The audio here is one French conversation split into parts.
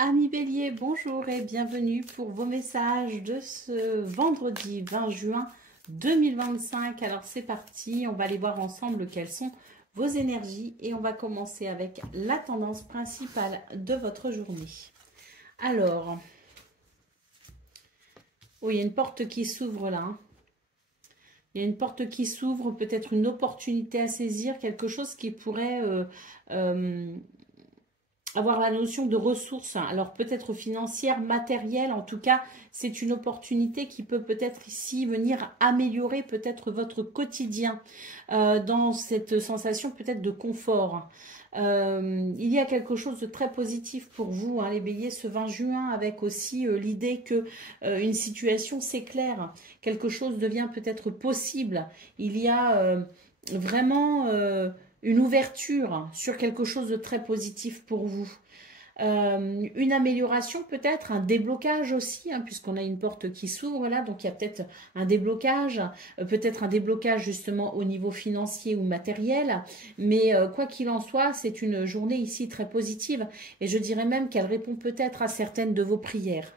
Amis Bélier, bonjour et bienvenue pour vos messages de ce vendredi 20 juin 2025. Alors c'est parti, on va aller voir ensemble quelles sont vos énergies et on va commencer avec la tendance principale de votre journée. Alors, oui, il y a une porte qui s'ouvre là. Il y a une porte qui s'ouvre, peut-être une opportunité à saisir, quelque chose qui pourrait avoir la notion de ressources, alors peut-être financières, matérielles, en tout cas, c'est une opportunité qui peut peut-être ici venir améliorer peut-être votre quotidien dans cette sensation peut-être de confort. Il y a quelque chose de très positif pour vous, hein, les béliers, ce 20 juin, avec aussi l'idée que une situation s'éclaire, quelque chose devient peut-être possible. Il y a vraiment une ouverture sur quelque chose de très positif pour vous. Une amélioration peut-être, un déblocage aussi, hein, puisqu'on a une porte qui s'ouvre là, donc il y a peut-être un déblocage, peut-être un déblocage justement au niveau financier ou matériel, mais quoi qu'il en soit, c'est une journée ici très positive, et je dirais même qu'elle répond peut-être à certaines de vos prières.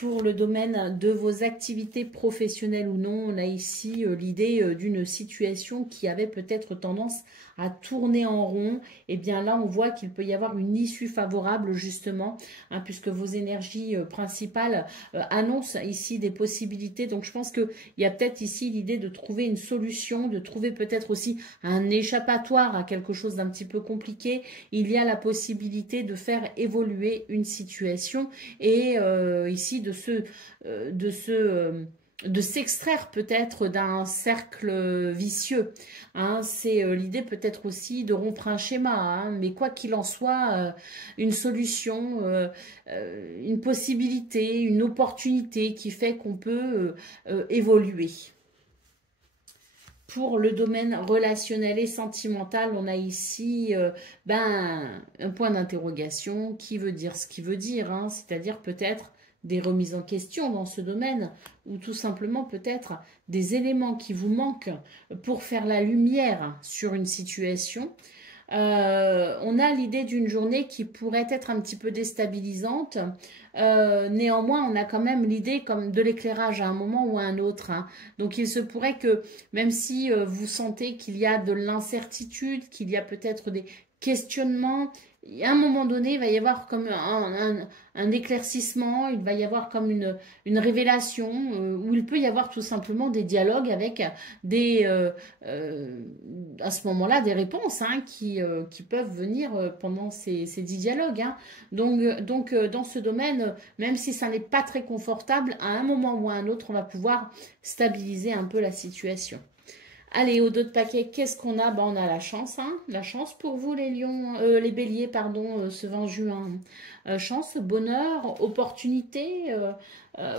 Pour le domaine de vos activités professionnelles ou non, on a ici l'idée d'une situation qui avait peut-être tendance à tourner en rond. Et bien là, on voit qu'il peut y avoir une issue favorable justement, hein, puisque vos énergies principales annoncent ici des possibilités. Donc je pense qu'il y a peut-être ici l'idée de trouver une solution, de trouver peut-être aussi un échappatoire à quelque chose d'un petit peu compliqué. Il y a la possibilité de faire évoluer une situation et ici de s'extraire peut-être d'un cercle vicieux. Hein. C'est l'idée peut-être aussi de rompre un schéma, hein, mais quoi qu'il en soit, une solution, une possibilité, une opportunité qui fait qu'on peut évoluer. Pour le domaine relationnel et sentimental, on a ici un point d'interrogation qui veut dire ce qu'il veut dire, hein, c'est-à-dire peut-être des remises en question dans ce domaine ou tout simplement peut-être des éléments qui vous manquent pour faire la lumière sur une situation. On a l'idée d'une journée qui pourrait être un petit peu déstabilisante. Néanmoins, on a quand même l'idée comme de l'éclairage à un moment ou à un autre. Hein. Donc, il se pourrait que même si vous sentez qu'il y a de l'incertitude, qu'il y a peut-être des questionnements, à un moment donné, il va y avoir comme un éclaircissement, il va y avoir comme une révélation, où il peut y avoir tout simplement des dialogues avec des, à ce moment-là, des réponses hein, qui peuvent venir pendant ces 10 dialogues. Hein. Donc, dans ce domaine, même si ça n'est pas très confortable, à un moment ou à un autre, on va pouvoir stabiliser un peu la situation. Allez, au dos de paquet, qu'est-ce qu'on a? On a la chance, hein, la chance pour vous les lions, les béliers, pardon, ce 20 juin. Chance, bonheur, opportunité.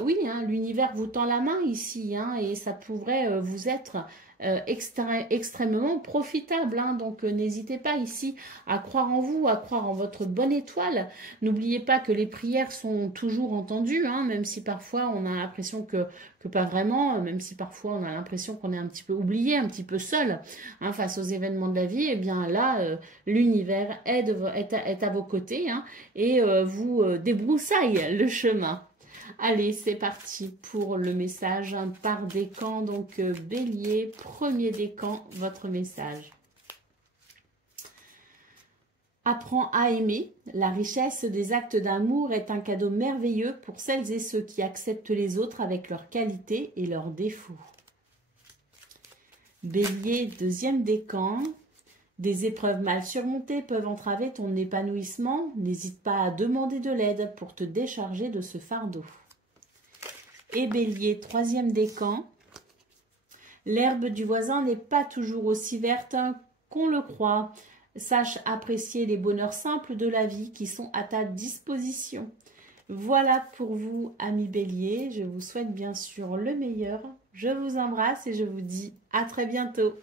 Oui, hein, l'univers vous tend la main ici, hein, et ça pourrait vous être extrêmement profitable. Hein, donc n'hésitez pas ici à croire en vous, à croire en votre bonne étoile. N'oubliez pas que les prières sont toujours entendues, hein, même si parfois on a l'impression que pas vraiment, même si parfois on a l'impression qu'on est un petit peu oublié, un petit peu seul hein, face aux événements de la vie, et bien là, l'univers est à vos côtés hein, et vous débroussaille le chemin. Allez, c'est parti pour le message hein, par décan. Donc, bélier, premier décan, votre message. Apprends à aimer. La richesse des actes d'amour est un cadeau merveilleux pour celles et ceux qui acceptent les autres avec leurs qualités et leurs défauts. Bélier, deuxième décan. Des épreuves mal surmontées peuvent entraver ton épanouissement. N'hésite pas à demander de l'aide pour te décharger de ce fardeau. Et Bélier, troisième décan. L'herbe du voisin n'est pas toujours aussi verte qu'on le croit. Sache apprécier les bonheurs simples de la vie qui sont à ta disposition. Voilà pour vous, amis béliers. Je vous souhaite bien sûr le meilleur. Je vous embrasse et je vous dis à très bientôt.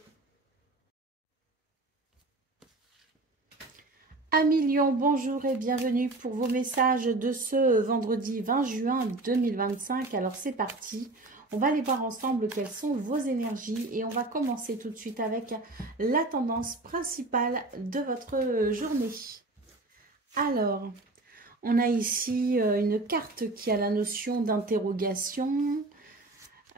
Amis lions, bonjour et bienvenue pour vos messages de ce vendredi 20 juin 2025. Alors c'est parti. On va aller voir ensemble quelles sont vos énergies et on va commencer tout de suite avec la tendance principale de votre journée. Alors, on a ici une carte qui a la notion d'interrogation.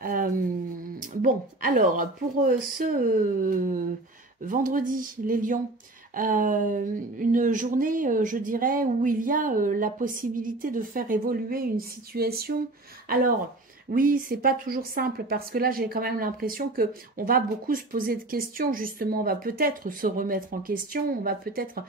Bon, alors, pour ce vendredi, les lions, une journée, je dirais, où il y a la possibilité de faire évoluer une situation. Alors, oui, c'est pas toujours simple parce que là, j'ai quand même l'impression que on va beaucoup se poser de questions. Justement, on va peut-être se remettre en question. On va peut-être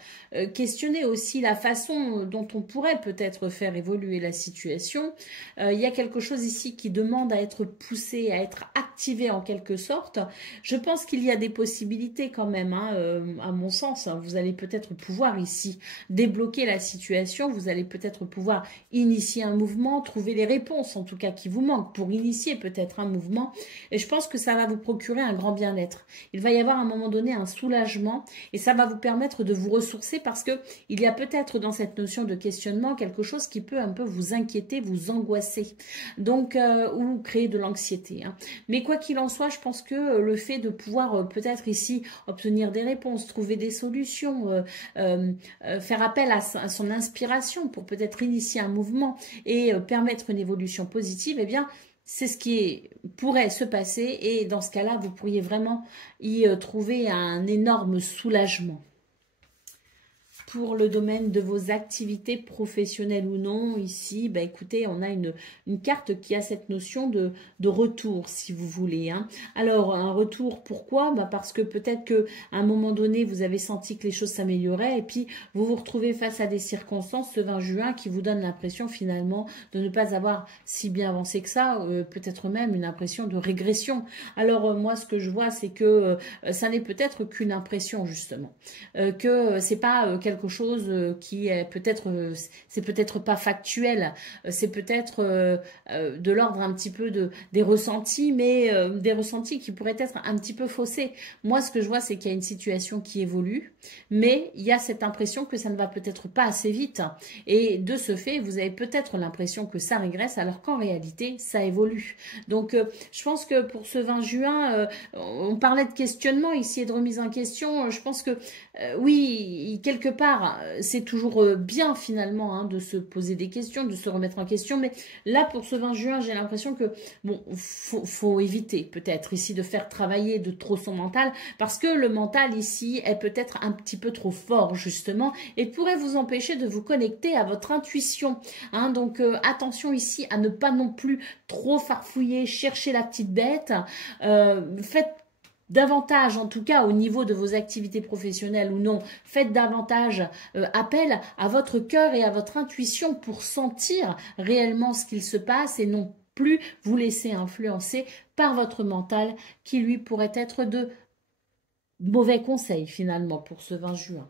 questionner aussi la façon dont on pourrait peut-être faire évoluer la situation. Il y a quelque chose ici qui demande à être poussé, à être activé en quelque sorte. Je pense qu'il y a des possibilités quand même, hein, à mon sens. Vous allez peut-être pouvoir ici débloquer la situation. Vous allez peut-être pouvoir initier un mouvement, trouver les réponses en tout cas qui vous manquent pour initier peut-être un mouvement. Et je pense que ça va vous procurer un grand bien-être. Il va y avoir à un moment donné un soulagement et ça va vous permettre de vous ressourcer parce que il y a peut-être dans cette notion de questionnement quelque chose qui peut un peu vous inquiéter, vous angoisser, donc ou créer de l'anxiété. Hein. Mais quoi qu'il en soit, je pense que le fait de pouvoir peut-être ici obtenir des réponses, trouver des solutions, faire appel à son inspiration pour peut-être initier un mouvement et permettre une évolution positive, eh bien, c'est ce qui pourrait se passer et dans ce cas-là, vous pourriez vraiment y trouver un énorme soulagement. Pour le domaine de vos activités professionnelles ou non, ici, bah écoutez, on a une carte qui a cette notion de retour, si vous voulez. Hein. Alors, un retour, pourquoi? Bah parce que peut-être qu'à un moment donné, vous avez senti que les choses s'amélioraient et puis vous vous retrouvez face à des circonstances ce 20 juin qui vous donnent l'impression finalement de ne pas avoir si bien avancé que ça, peut-être même une impression de régression. Alors, moi, ce que je vois, c'est que ça n'est peut-être qu'une impression, justement. Que c'est pas quelque chose qui est peut-être, c'est peut-être pas factuel, c'est peut-être de l'ordre un petit peu des ressentis, mais des ressentis qui pourraient être un petit peu faussés. Moi, ce que je vois, c'est qu'il y a une situation qui évolue, mais il y a cette impression que ça ne va peut-être pas assez vite. Et de ce fait, vous avez peut-être l'impression que ça régresse, alors qu'en réalité, ça évolue. Donc, je pense que pour ce 20 juin, on parlait de questionnement ici et de remise en question. Je pense que oui, quelque part, c'est toujours bien finalement hein, de se poser des questions, de se remettre en question. Mais là, pour ce 20 juin, j'ai l'impression que, bon, faut éviter peut-être ici de faire travailler de trop son mental parce que le mental ici est peut-être un petit peu trop fort justement et pourrait vous empêcher de vous connecter à votre intuition. Hein, donc, attention ici à ne pas non plus trop farfouiller, chercher la petite bête. Faites davantage, en tout cas au niveau de vos activités professionnelles ou non, faites davantage appel à votre cœur et à votre intuition pour sentir réellement ce qu'il se passe et non plus vous laisser influencer par votre mental qui lui pourrait être de mauvais conseils finalement pour ce 20 juin.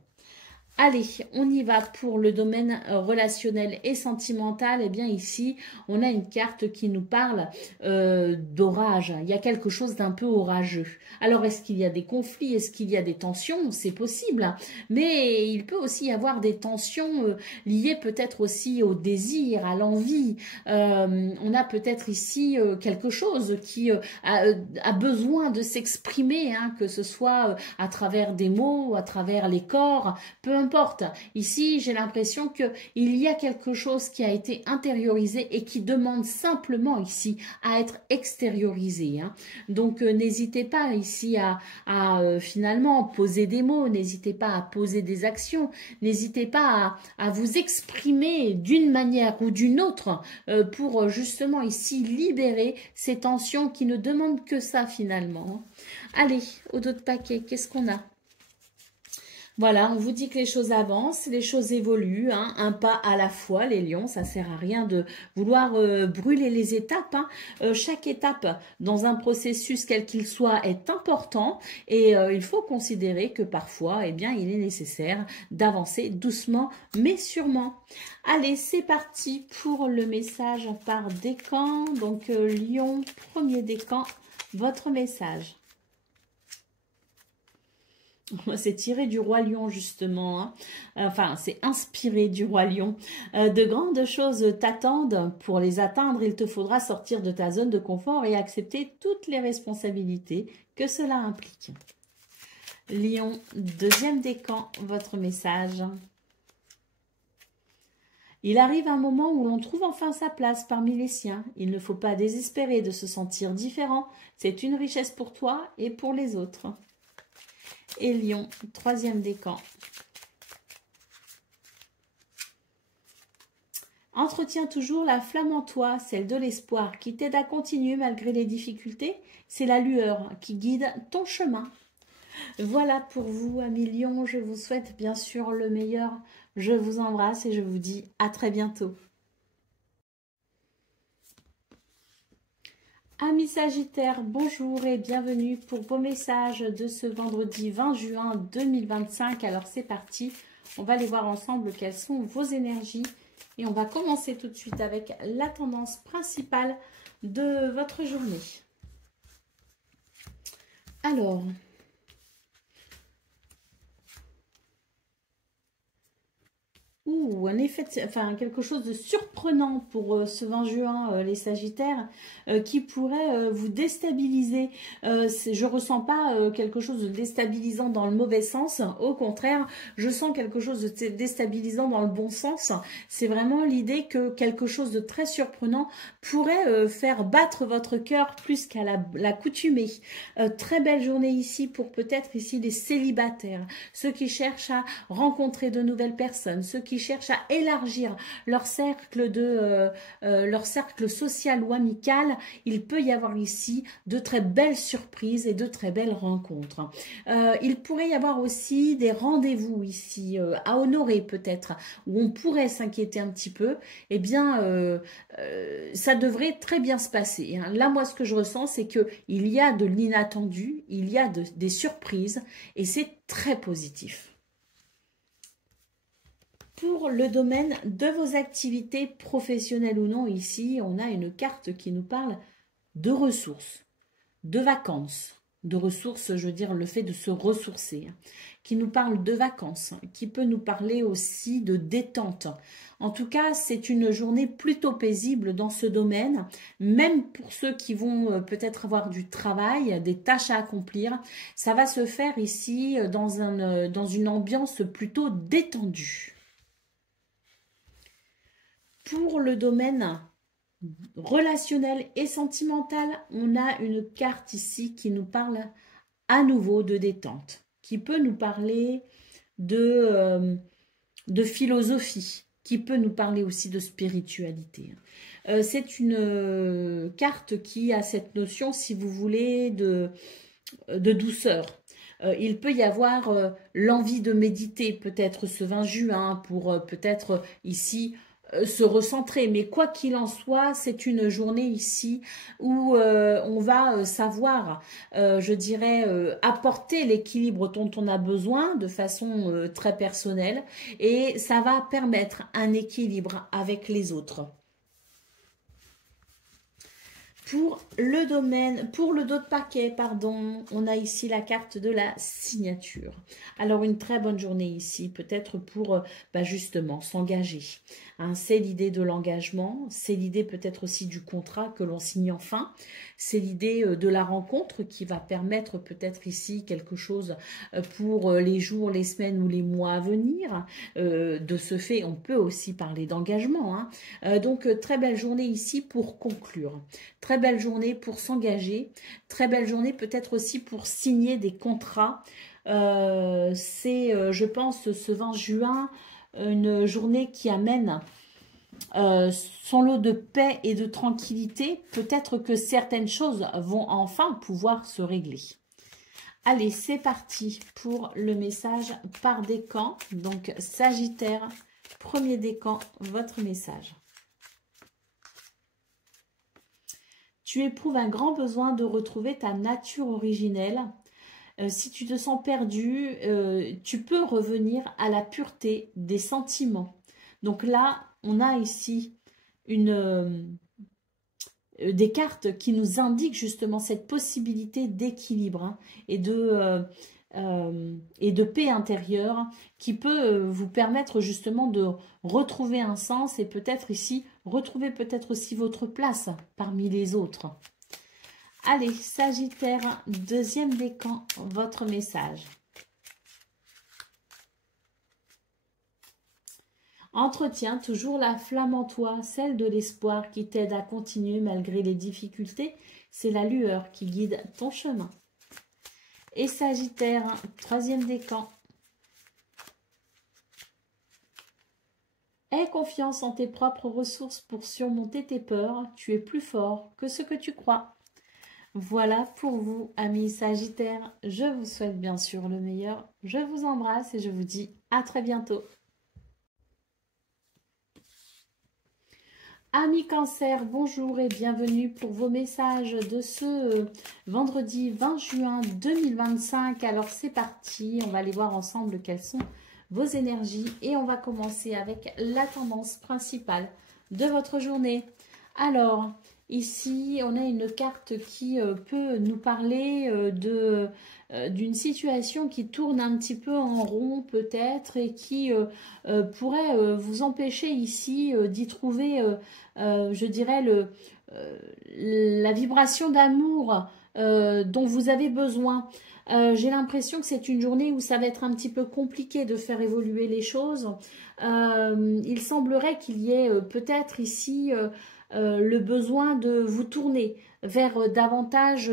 Allez, on y va pour le domaine relationnel et sentimental. Eh bien ici, on a une carte qui nous parle d'orage. Il y a quelque chose d'un peu orageux. Alors, est-ce qu'il y a des conflits? Est-ce qu'il y a des tensions? C'est possible. Mais il peut aussi y avoir des tensions liées peut-être aussi au désir, à l'envie. On a peut-être ici quelque chose qui a besoin de s'exprimer, hein, que ce soit à travers des mots, à travers les corps, peu importe. Ici, j'ai l'impression qu'il y a quelque chose qui a été intériorisé et qui demande simplement ici à être extériorisé. Hein. Donc, n'hésitez pas ici à finalement poser des mots, n'hésitez pas à poser des actions, n'hésitez pas à vous exprimer d'une manière ou d'une autre pour justement ici libérer ces tensions qui ne demandent que ça finalement. Allez, au dos de paquet, qu'est-ce qu'on a ? Voilà, on vous dit que les choses avancent, les choses évoluent, hein, un pas à la fois, les lions, ça sert à rien de vouloir brûler les étapes. Hein. Chaque étape dans un processus, quel qu'il soit, est important et il faut considérer que parfois, eh bien, il est nécessaire d'avancer doucement mais sûrement. Allez, c'est parti pour le message par décan. Donc, lion, premier décan, votre message. C'est tiré du roi lion justement, hein. Enfin c'est inspiré du roi lion. De grandes choses t'attendent, pour les atteindre il te faudra sortir de ta zone de confort et accepter toutes les responsabilités que cela implique. Lion, deuxième décan, votre message. Il arrive un moment où l'on trouve enfin sa place parmi les siens. Il ne faut pas désespérer de se sentir différent. C'est une richesse pour toi et pour les autres. Et Lion, troisième décan. Entretiens toujours la flamme en toi, celle de l'espoir qui t'aide à continuer malgré les difficultés. C'est la lueur qui guide ton chemin. Voilà pour vous, amis Lion. Je vous souhaite bien sûr le meilleur. Je vous embrasse et je vous dis à très bientôt. Amis Sagittaires, bonjour et bienvenue pour vos messages de ce vendredi 20 juin 2025. Alors c'est parti, on va aller voir ensemble quelles sont vos énergies. Et on va commencer tout de suite avec la tendance principale de votre journée. Alors, un effet, enfin quelque chose de surprenant pour ce 20 juin, les Sagittaires, qui pourrait vous déstabiliser. Je ressens pas quelque chose de déstabilisant dans le mauvais sens. Au contraire, je sens quelque chose de déstabilisant dans le bon sens. C'est vraiment l'idée que quelque chose de très surprenant pourrait faire battre votre cœur plus qu'à l'accoutumée. Très belle journée ici pour peut-être ici les célibataires, ceux qui cherchent à rencontrer de nouvelles personnes, ceux qui cherchent à élargir leur cercle leur cercle social ou amical. Il peut y avoir ici de très belles surprises et de très belles rencontres. Il pourrait y avoir aussi des rendez-vous ici à honorer peut-être, où on pourrait s'inquiéter un petit peu. Eh bien, ça devrait très bien se passer, hein. Là, moi, ce que je ressens, c'est que il y a de l'inattendu, il y a des surprises, et c'est très positif. Pour le domaine de vos activités professionnelles ou non, ici, on a une carte qui nous parle de ressources, de vacances. De ressources, je veux dire le fait de se ressourcer, qui nous parle de vacances, qui peut nous parler aussi de détente. En tout cas, c'est une journée plutôt paisible dans ce domaine, même pour ceux qui vont peut-être avoir du travail, des tâches à accomplir. Ça va se faire ici dans une ambiance plutôt détendue. Pour le domaine relationnel et sentimental, on a une carte ici qui nous parle à nouveau de détente, qui peut nous parler de philosophie, qui peut nous parler aussi de spiritualité. C'est une carte qui a cette notion, si vous voulez, de douceur. Il peut y avoir l'envie de méditer peut-être ce 20 juin pour peut-être ici se recentrer, mais quoi qu'il en soit, c'est une journée ici où on va savoir, je dirais, apporter l'équilibre dont on a besoin de façon très personnelle, et ça va permettre un équilibre avec les autres. Pour le dos de paquet, pardon, on a ici la carte de la signature. Alors, une très bonne journée ici, peut-être pour justement s'engager. Hein, c'est l'idée de l'engagement, c'est l'idée peut-être aussi du contrat que l'on signe enfin. C'est l'idée de la rencontre qui va permettre peut-être ici quelque chose pour les jours, les semaines ou les mois à venir. De ce fait, on peut aussi parler d'engagement, hein. Donc, très belle journée ici pour conclure. Très belle journée pour s'engager. Très belle journée peut-être aussi pour signer des contrats. C'est, je pense, ce 20 juin, une journée qui amène son lot de paix et de tranquillité. Peut-être que certaines choses vont enfin pouvoir se régler. Allez, c'est parti pour le message par décan. Donc, Sagittaire, premier décan, votre message. Tu éprouves un grand besoin de retrouver ta nature originelle. Si tu te sens perdu, tu peux revenir à la pureté des sentiments. Donc là, on a ici des cartes qui nous indiquent justement cette possibilité d'équilibre, hein, et de paix intérieure qui peut vous permettre justement de retrouver un sens et peut-être ici, retrouver peut-être aussi votre place parmi les autres. Allez, Sagittaire, deuxième décan, votre message. Entretiens toujours la flamme en toi, celle de l'espoir qui t'aide à continuer malgré les difficultés. C'est la lueur qui guide ton chemin. Et Sagittaire, troisième décan. Aie confiance en tes propres ressources pour surmonter tes peurs. Tu es plus fort que ce que tu crois. Voilà pour vous, amis Sagittaires. Je vous souhaite bien sûr le meilleur. Je vous embrasse et je vous dis à très bientôt. Amis Cancer, bonjour et bienvenue pour vos messages de ce vendredi 20 juin 2025. Alors c'est parti, on va aller voir ensemble quelles sont vos énergies et on va commencer avec la tendance principale de votre journée. Alors, ici, on a une carte qui peut nous parler d'une situation qui tourne un petit peu en rond peut-être et qui pourrait vous empêcher ici d'y trouver, je dirais, la vibration d'amour dont vous avez besoin. J'ai l'impression que c'est une journée où ça va être un petit peu compliqué de faire évoluer les choses. Il semblerait qu'il y ait peut-être ici le besoin de vous tourner vers davantage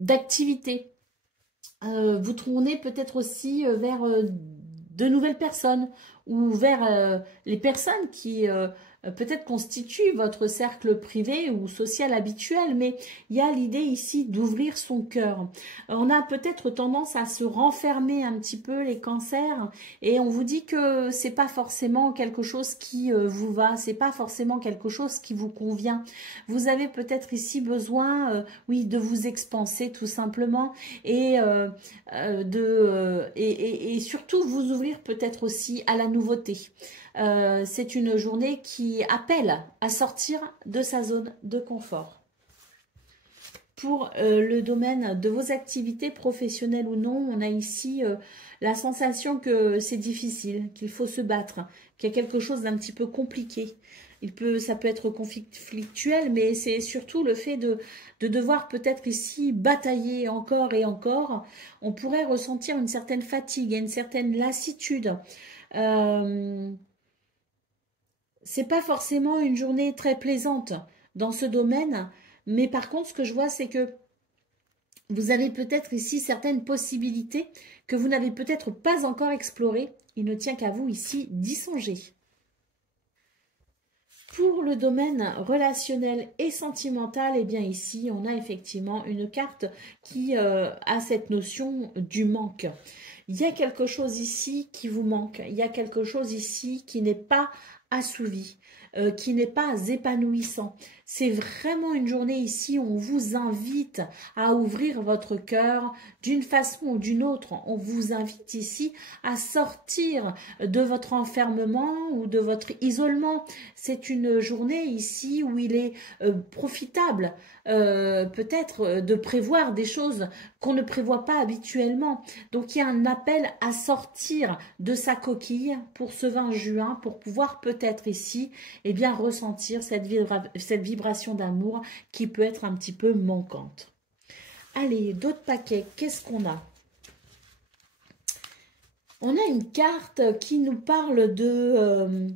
d'activités. Vous tournez peut-être aussi vers de nouvelles personnes ou vers les personnes qui peut-être constituent votre cercle privé ou social habituel, mais il y a l'idée ici d'ouvrir son cœur. On a peut-être tendance à se renfermer un petit peu les cancers et on vous dit que c'est pas forcément quelque chose qui vous va, c'est pas forcément quelque chose qui vous convient. Vous avez peut-être ici besoin, oui, de vous expanser tout simplement et et surtout vous ouvrir peut-être aussi à la nouveauté. C'est une journée qui appelle à sortir de sa zone de confort. Pour le domaine de vos activités professionnelles ou non, on a ici la sensation que c'est difficile, qu'il faut se battre, qu'il y a quelque chose d'un petit peu compliqué. Ça peut être conflictuel, mais c'est surtout le fait de devoir peut-être ici batailler encore et encore. On pourrait ressentir une certaine fatigue et une certaine lassitude. C'est pas forcément une journée très plaisante dans ce domaine, mais par contre, ce que je vois, c'est que vous avez peut-être ici certaines possibilités que vous n'avez peut-être pas encore explorées. Il ne tient qu'à vous ici d'y songer. Pour le domaine relationnel et sentimental, eh bien ici, on a effectivement une carte qui a cette notion du manque. Il y a quelque chose ici qui vous manque. Il y a quelque chose ici qui n'est pas assouvi, qui n'est pas épanouissant. C'est vraiment une journée ici où on vous invite à ouvrir votre cœur d'une façon ou d'une autre. On vous invite ici à sortir de votre enfermement ou de votre isolement. C'est une journée ici où il est profitable peut-être de prévoir des choses qu'on ne prévoit pas habituellement. Donc il y a un appel à sortir de sa coquille pour ce 20 juin pour pouvoir peut-être ici bien ressentir cette vibration d'amour qui peut être un petit peu manquante. Allez, d'autres paquets, qu'est-ce qu'on a? On a une carte qui nous parle de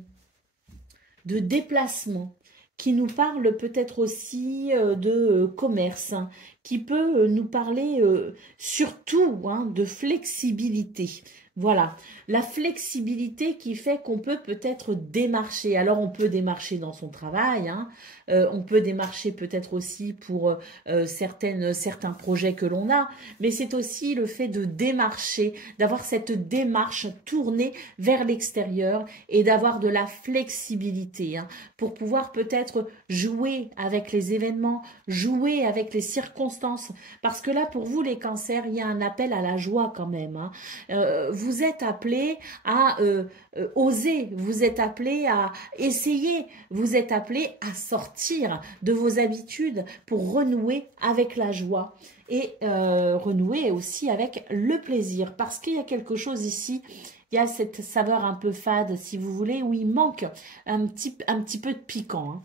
déplacement, qui nous parle peut-être aussi de commerce, qui peut nous parler surtout de flexibilité. Voilà, la flexibilité qui fait qu'on peut peut-être démarcher. Alors, on peut démarcher dans son travail, on peut démarcher peut-être aussi pour certains projets que l'on a, mais c'est aussi le fait de démarcher, d'avoir cette démarche tournée vers l'extérieur et d'avoir de la flexibilité pour pouvoir peut-être jouer avec les événements, jouer avec les circonstances. Parce que là, pour vous, les cancers, il y a un appel à la joie quand même. Vous êtes appelés à oser, vous êtes appelés à essayer, vous êtes appelés à sortir de vos habitudes pour renouer avec la joie et renouer aussi avec le plaisir. Parce qu'il y a quelque chose ici, il y a cette saveur un peu fade, si vous voulez, où il manque un petit peu de piquant.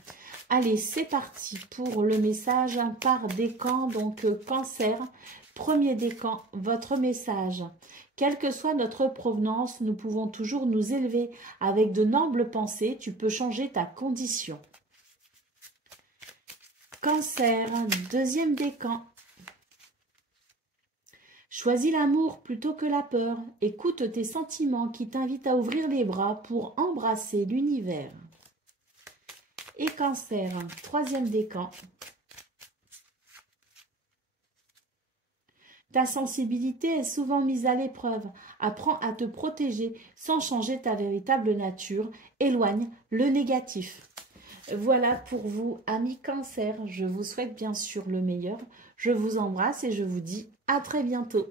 Allez, c'est parti pour le message par décan, donc cancer. Premier décan, votre message. Quelle que soit notre provenance, nous pouvons toujours nous élever avec de nobles pensées. Tu peux changer ta condition. Cancer, deuxième décan. Choisis l'amour plutôt que la peur. Écoute tes sentiments qui t'invitent à ouvrir les bras pour embrasser l'univers. Et Cancer, troisième décan. Ta sensibilité est souvent mise à l'épreuve. Apprends à te protéger sans changer ta véritable nature. Éloigne le négatif. Voilà pour vous, amis Cancer. Je vous souhaite bien sûr le meilleur. Je vous embrasse et je vous dis à très bientôt.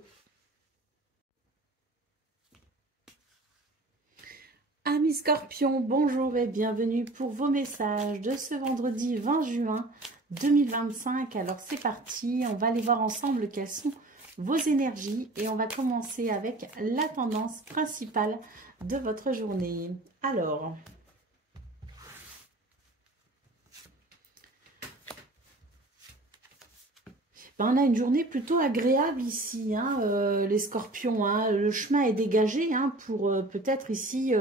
Amis Scorpions, bonjour et bienvenue pour vos messages de ce vendredi 20 juin 2025. Alors c'est parti, on va aller voir ensemble quelles sont vos énergies et on va commencer avec la tendance principale de votre journée. Alors, on a une journée plutôt agréable ici, hein, les Scorpions. Hein. Le chemin est dégagé hein, pour peut-être ici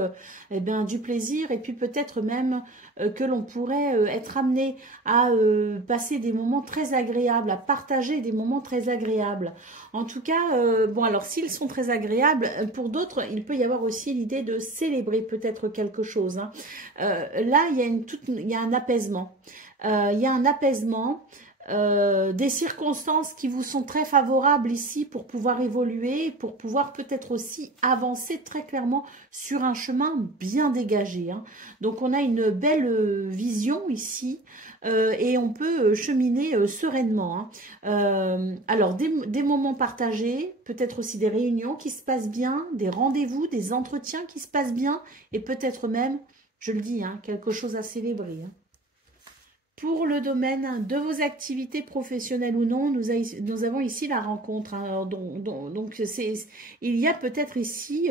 eh bien, du plaisir et puis peut-être même que l'on pourrait être amené à passer des moments très agréables, à partager des moments très agréables. En tout cas, bon alors s'ils sont très agréables, pour d'autres, il peut y avoir aussi l'idée de célébrer peut-être quelque chose. Hein. Là, il y a un apaisement. Il y a un apaisement. Des circonstances qui vous sont très favorables ici pour pouvoir évoluer, pour pouvoir peut-être aussi avancer très clairement sur un chemin bien dégagé. Hein. Donc on a une belle vision ici et on peut cheminer sereinement. Hein. Alors des moments partagés, peut-être aussi des réunions qui se passent bien, des rendez-vous, des entretiens qui se passent bien et peut-être même, je le dis, hein, quelque chose à célébrer. Hein. Pour le domaine de vos activités professionnelles ou non, nous avons ici la rencontre. Hein. Alors, donc il y a peut-être ici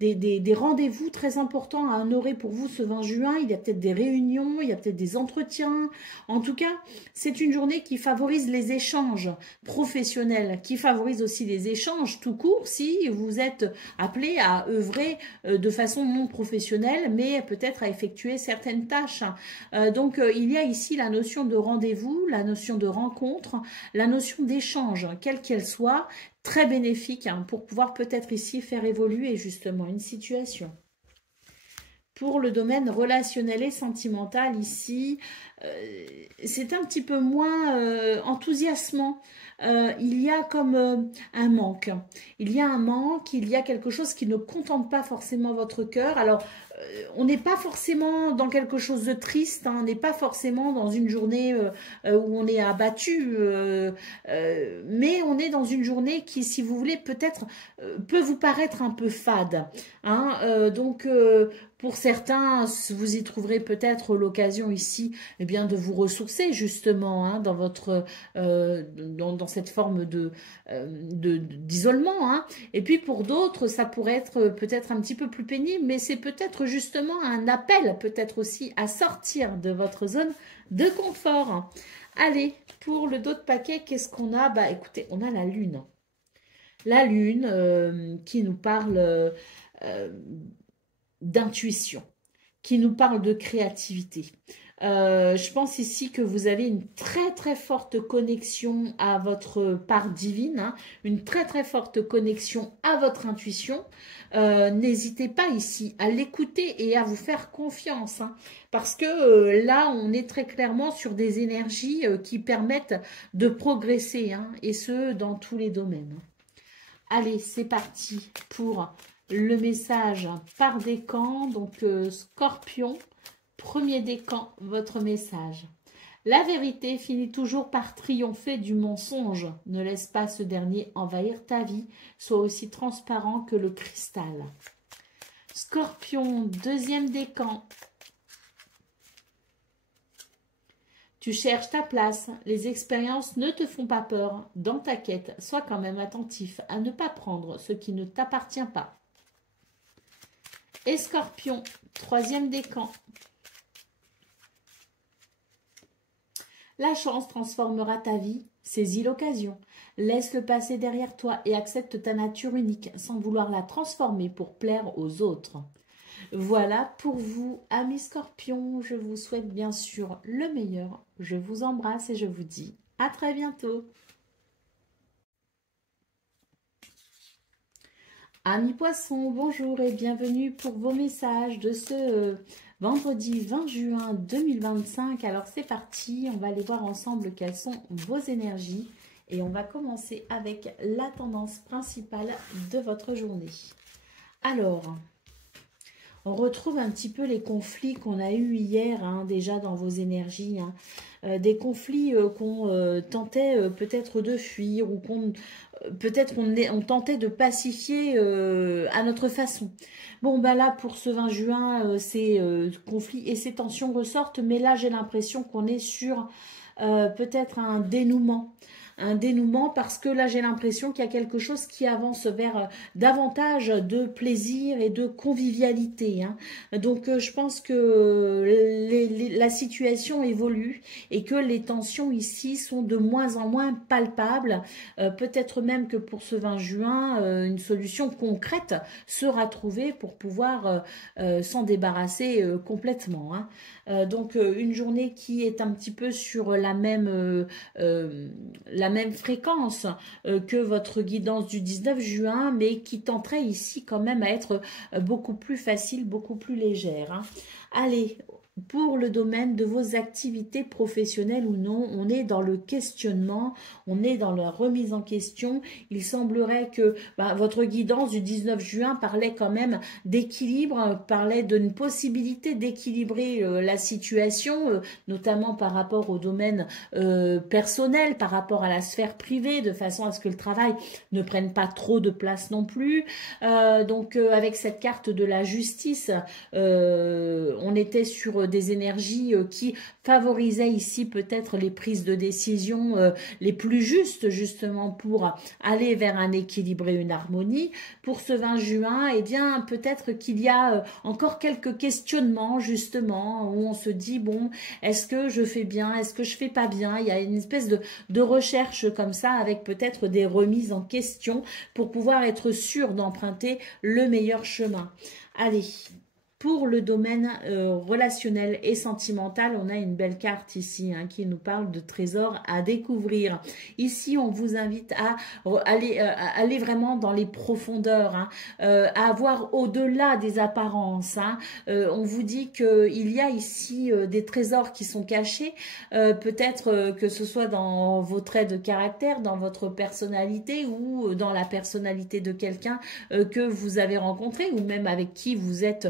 des rendez-vous très importants à honorer pour vous ce 20 juin. Il y a peut-être des réunions, il y a peut-être des entretiens. En tout cas, c'est une journée qui favorise les échanges professionnels, qui favorise aussi les échanges tout court si vous êtes appelé à œuvrer de façon non professionnelle, mais peut-être à effectuer certaines tâches. Donc, il y a ici la notion de rendez-vous, la notion de rencontre, la notion d'échange, quelle qu'elle soit, très bénéfique hein, pour pouvoir peut-être ici faire évoluer justement une situation. Pour le domaine relationnel et sentimental, ici, c'est un petit peu moins enthousiasmant. Il y a comme un manque. Il y a un manque, il y a quelque chose qui ne contente pas forcément votre cœur. Alors, on n'est pas forcément dans quelque chose de triste, hein, on n'est pas forcément dans une journée où on est abattu, mais on est dans une journée qui, si vous voulez, peut-être peut vous paraître un peu fade. Hein, donc, pour certains, vous y trouverez peut-être l'occasion ici eh bien, de vous ressourcer justement hein, dans, votre, dans cette forme d'isolement. Hein. Et puis pour d'autres, ça pourrait être peut-être un petit peu plus pénible, mais c'est peut-être justement un appel, peut-être aussi à sortir de votre zone de confort. Allez, pour le dos de paquet, qu'est-ce qu'on a? Bah écoutez, on a la Lune. La Lune qui nous parle d'intuition, qui nous parle de créativité. Je pense ici que vous avez une très très forte connexion à votre part divine, hein, une très très forte connexion à votre intuition. N'hésitez pas ici à l'écouter et à vous faire confiance, hein, parce que là on est très clairement sur des énergies qui permettent de progresser, hein, et ce dans tous les domaines. Allez, c'est parti pour le message par décan, donc Scorpion. Premier décan, votre message. La vérité finit toujours par triompher du mensonge. Ne laisse pas ce dernier envahir ta vie. Sois aussi transparent que le cristal. Scorpion, deuxième décan. Tu cherches ta place. Les expériences ne te font pas peur. Dans ta quête, sois quand même attentif à ne pas prendre ce qui ne t'appartient pas. Et Scorpion, troisième décan. La chance transformera ta vie, saisis l'occasion. Laisse le passé derrière toi et accepte ta nature unique sans vouloir la transformer pour plaire aux autres. Voilà pour vous, amis scorpions. Je vous souhaite bien sûr le meilleur. Je vous embrasse et je vous dis à très bientôt. Amis poissons, bonjour et bienvenue pour vos messages de ce vendredi 20 juin 2025. Alors c'est parti, on va aller voir ensemble quelles sont vos énergies. Et on va commencer avec la tendance principale de votre journée. Alors, on retrouve un petit peu les conflits qu'on a eus hier, hein, déjà dans vos énergies. Hein. Des conflits qu'on tentait peut-être de fuir ou qu'on peut-être on tentait de pacifier à notre façon. Bon, bah là, pour ce 20 juin, ces conflits et ces tensions ressortent. Mais là, j'ai l'impression qu'on est sur peut-être un dénouement. Un dénouement parce que là j'ai l'impression qu'il y a quelque chose qui avance vers davantage de plaisir et de convivialité. Hein. Donc je pense que la situation évolue et que les tensions ici sont de moins en moins palpables. Peut-être même que pour ce 20 juin, une solution concrète sera trouvée pour pouvoir s'en débarrasser complètement. Hein. Donc une journée qui est un petit peu sur la même fréquence que votre guidance du 19 juin, mais qui tenterait ici quand même à être beaucoup plus facile, beaucoup plus légère. Hein. Allez, pour le domaine de vos activités professionnelles ou non, on est dans le questionnement, on est dans la remise en question. Il semblerait que votre guidance du 19 juin parlait quand même d'équilibre, parlait d'une possibilité d'équilibrer la situation, notamment par rapport au domaine personnel, par rapport à la sphère privée, de façon à ce que le travail ne prenne pas trop de place non plus. Donc avec cette carte de la justice, on était sur des énergies qui favorisaient ici peut-être les prises de décision les plus justes, justement pour aller vers un équilibre et une harmonie. Pour ce 20 juin, eh bien peut-être qu'il y a encore quelques questionnements justement où on se dit bon, est-ce que je fais bien, est-ce que je fais pas bien? Il y a une espèce de recherche comme ça avec peut-être des remises en question pour pouvoir être sûr d'emprunter le meilleur chemin. Allez, pour le domaine relationnel et sentimental, on a une belle carte ici hein, qui nous parle de trésors à découvrir. Ici, on vous invite à aller vraiment dans les profondeurs, hein, à voir au-delà des apparences. Hein. On vous dit qu'il y a ici des trésors qui sont cachés, peut-être que ce soit dans vos traits de caractère, dans votre personnalité ou dans la personnalité de quelqu'un que vous avez rencontré ou même avec qui vous êtes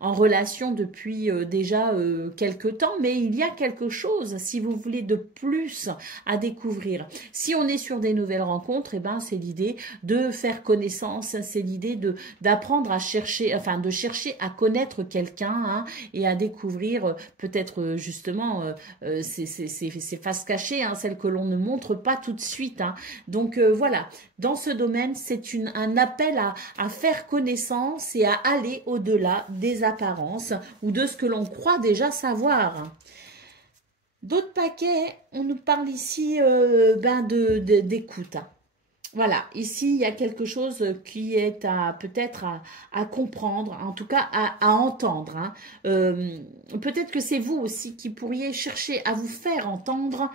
en relation depuis déjà quelques temps, mais il y a quelque chose, si vous voulez, de plus à découvrir. Si on est sur des nouvelles rencontres, eh ben, c'est l'idée de faire connaissance, c'est l'idée d'apprendre à chercher, enfin de chercher à connaître quelqu'un hein, et à découvrir peut-être justement ces faces cachées, hein, celles que l'on ne montre pas tout de suite. Hein. Donc voilà, dans ce domaine, c'est un appel à faire connaissance et à aller au-delà des apparences ou de ce que l'on croit déjà savoir. D'autres paquets, on nous parle ici d'écoute. Voilà, ici, il y a quelque chose qui est peut-être à comprendre, en tout cas à entendre. Hein. Peut-être que c'est vous aussi qui pourriez chercher à vous faire entendre.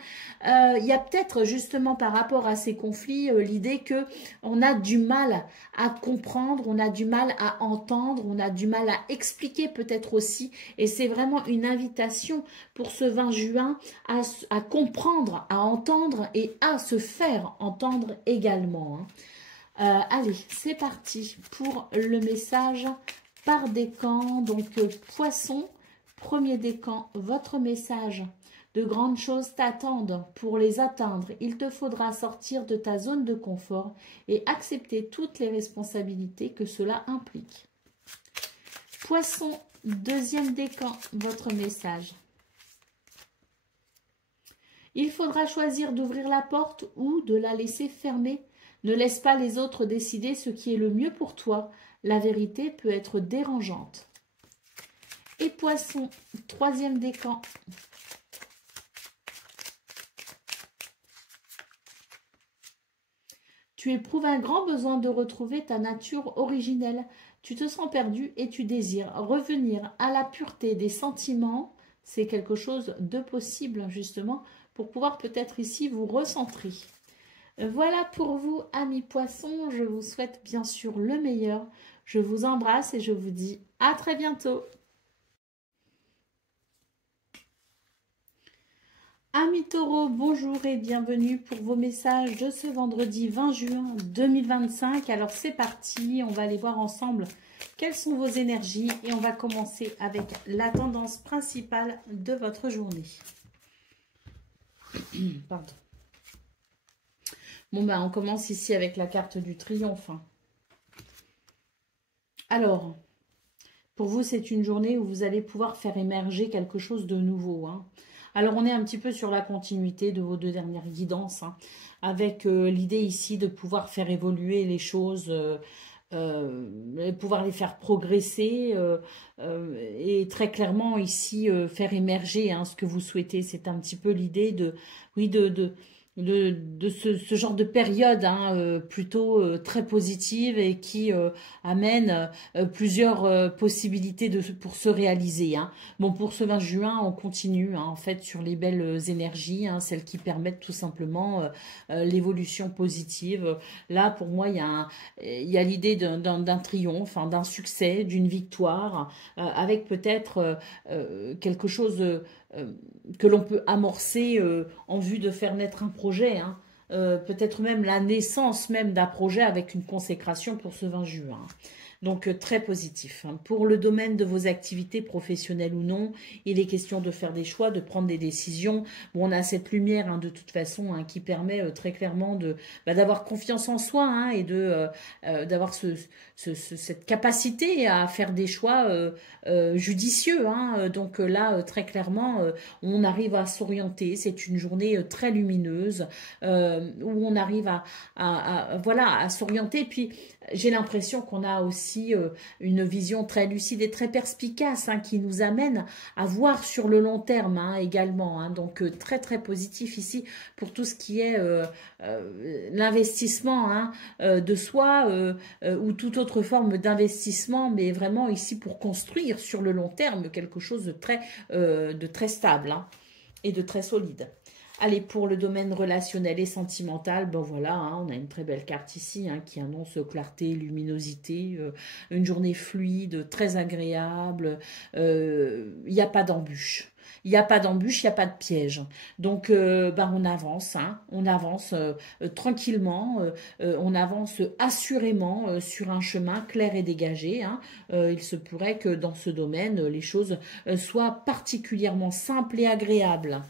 Il y a peut-être justement par rapport à ces conflits l'idée qu'on a du mal à comprendre, on a du mal à entendre, on a du mal à expliquer peut-être aussi. Et c'est vraiment une invitation pour ce 20 juin à comprendre, à entendre et à se faire entendre également. Allez, c'est parti pour le message par décan. Donc, poisson, premier décan, votre message. De grandes choses t'attendent. Pour les atteindre, il te faudra sortir de ta zone de confort et accepter toutes les responsabilités que cela implique. Poisson, deuxième décan, votre message. Il faudra choisir d'ouvrir la porte ou de la laisser fermée. Ne laisse pas les autres décider ce qui est le mieux pour toi. La vérité peut être dérangeante. Et poisson, troisième décan. Tu éprouves un grand besoin de retrouver ta nature originelle. Tu te sens perdu et tu désires revenir à la pureté des sentiments. C'est quelque chose de possible, justement, pour pouvoir peut-être ici vous recentrer. Voilà pour vous, amis poissons. Je vous souhaite bien sûr le meilleur. Je vous embrasse et je vous dis à très bientôt. Amis taureaux, bonjour et bienvenue pour vos messages de ce vendredi 20 juin 2025. Alors c'est parti, on va aller voir ensemble quelles sont vos énergies et on va commencer avec la tendance principale de votre journée. Pardon. Bon ben on commence ici avec la carte du triomphe. Alors, pour vous c'est une journée où vous allez pouvoir faire émerger quelque chose de nouveau, hein. Alors, on est un petit peu sur la continuité de vos deux dernières guidances, hein, avec l'idée ici de pouvoir faire évoluer les choses, pouvoir les faire progresser et très clairement ici faire émerger, hein, ce que vous souhaitez. C'est un petit peu l'idée de, oui, de ce genre de période, hein, plutôt très positive et qui amène plusieurs possibilités pour se réaliser, hein. Bon, pour ce 20 juin, on continue, hein, en fait sur les belles énergies, hein, celles qui permettent tout simplement l'évolution positive. Là, pour moi, il y a l'idée d'un triomphe, hein, d'un succès, d'une victoire, avec peut-être quelque chose que l'on peut amorcer en vue de faire naître un projet, hein. Peut-être même la naissance même d'un projet avec une consécration pour ce 20 juin. Donc, très positif, hein. Pour le domaine de vos activités professionnelles ou non, il est question de faire des choix, de prendre des décisions. Bon, on a cette lumière, hein, de toute façon, hein, qui permet très clairement d'avoir confiance en soi, hein, et d'avoir cette capacité à faire des choix judicieux, hein. Donc là, très clairement, on arrive à s'orienter. C'est une journée très lumineuse où on arrive voilà, à s'orienter. Puis, j'ai l'impression qu'on a aussi une vision très lucide et très perspicace, hein, qui nous amène à voir sur le long terme, hein, également, hein. Donc très très positif ici pour tout ce qui est l'investissement, hein, de soi ou toute autre forme d'investissement, mais vraiment ici pour construire sur le long terme quelque chose de très stable, hein, et de très solide. Allez, pour le domaine relationnel et sentimental, ben voilà, hein, on a une très belle carte ici, hein, qui annonce clarté, luminosité, une journée fluide, très agréable. Il n'y a pas d'embûche. Il n'y a pas d'embûche, il n'y a pas de piège. Donc, ben on avance, hein, on avance tranquillement, on avance assurément sur un chemin clair et dégagé, hein. Il se pourrait que dans ce domaine, les choses soient particulièrement simples et agréables.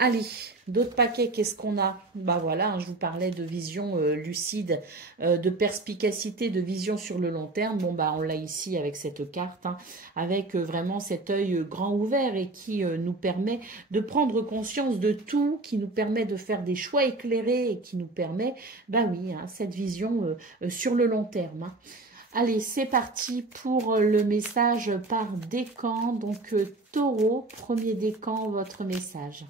Allez, d'autres paquets, qu'est-ce qu'on a? Bah voilà, hein, je vous parlais de vision lucide, de perspicacité, de vision sur le long terme. Bon, bah on l'a ici avec cette carte, hein, avec vraiment cet œil grand ouvert et qui nous permet de prendre conscience de tout, qui nous permet de faire des choix éclairés et qui nous permet, bah oui, hein, cette vision sur le long terme, hein. Allez, c'est parti pour le message par décan. Donc, taureau, premier décan, votre message.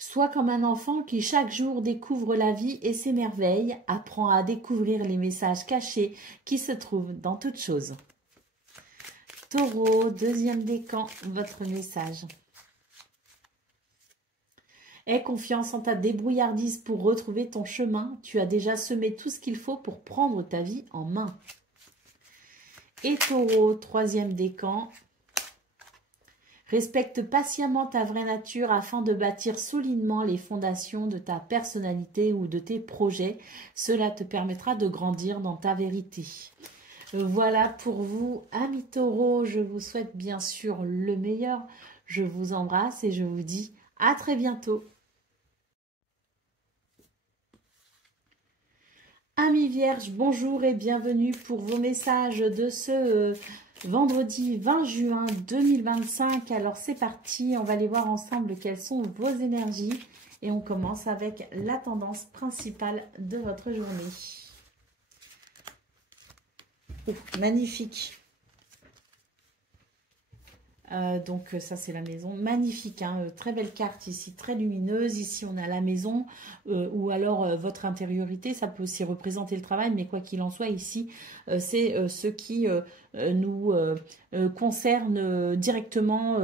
Sois comme un enfant qui chaque jour découvre la vie et ses merveilles, apprend à découvrir les messages cachés qui se trouvent dans toute chose. Taureau, deuxième décan, votre message. Aie confiance en ta débrouillardise pour retrouver ton chemin. Tu as déjà semé tout ce qu'il faut pour prendre ta vie en main. Et Taureau, troisième décan. Respecte patiemment ta vraie nature afin de bâtir solidement les fondations de ta personnalité ou de tes projets. Cela te permettra de grandir dans ta vérité. Voilà pour vous, amis taureaux. Je vous souhaite bien sûr le meilleur. Je vous embrasse et je vous dis à très bientôt. Amis vierges, bonjour et bienvenue pour vos messages de ce vendredi 20 juin 2025. Alors c'est parti, on va aller voir ensemble quelles sont vos énergies. Et on commence avec la tendance principale de votre journée. Oh, magnifique. Donc ça c'est la maison, magnifique, hein, très belle carte ici, très lumineuse. Ici on a la maison ou alors votre intériorité, ça peut aussi représenter le travail, mais quoi qu'il en soit ici, c'est ce qui nous concerne directement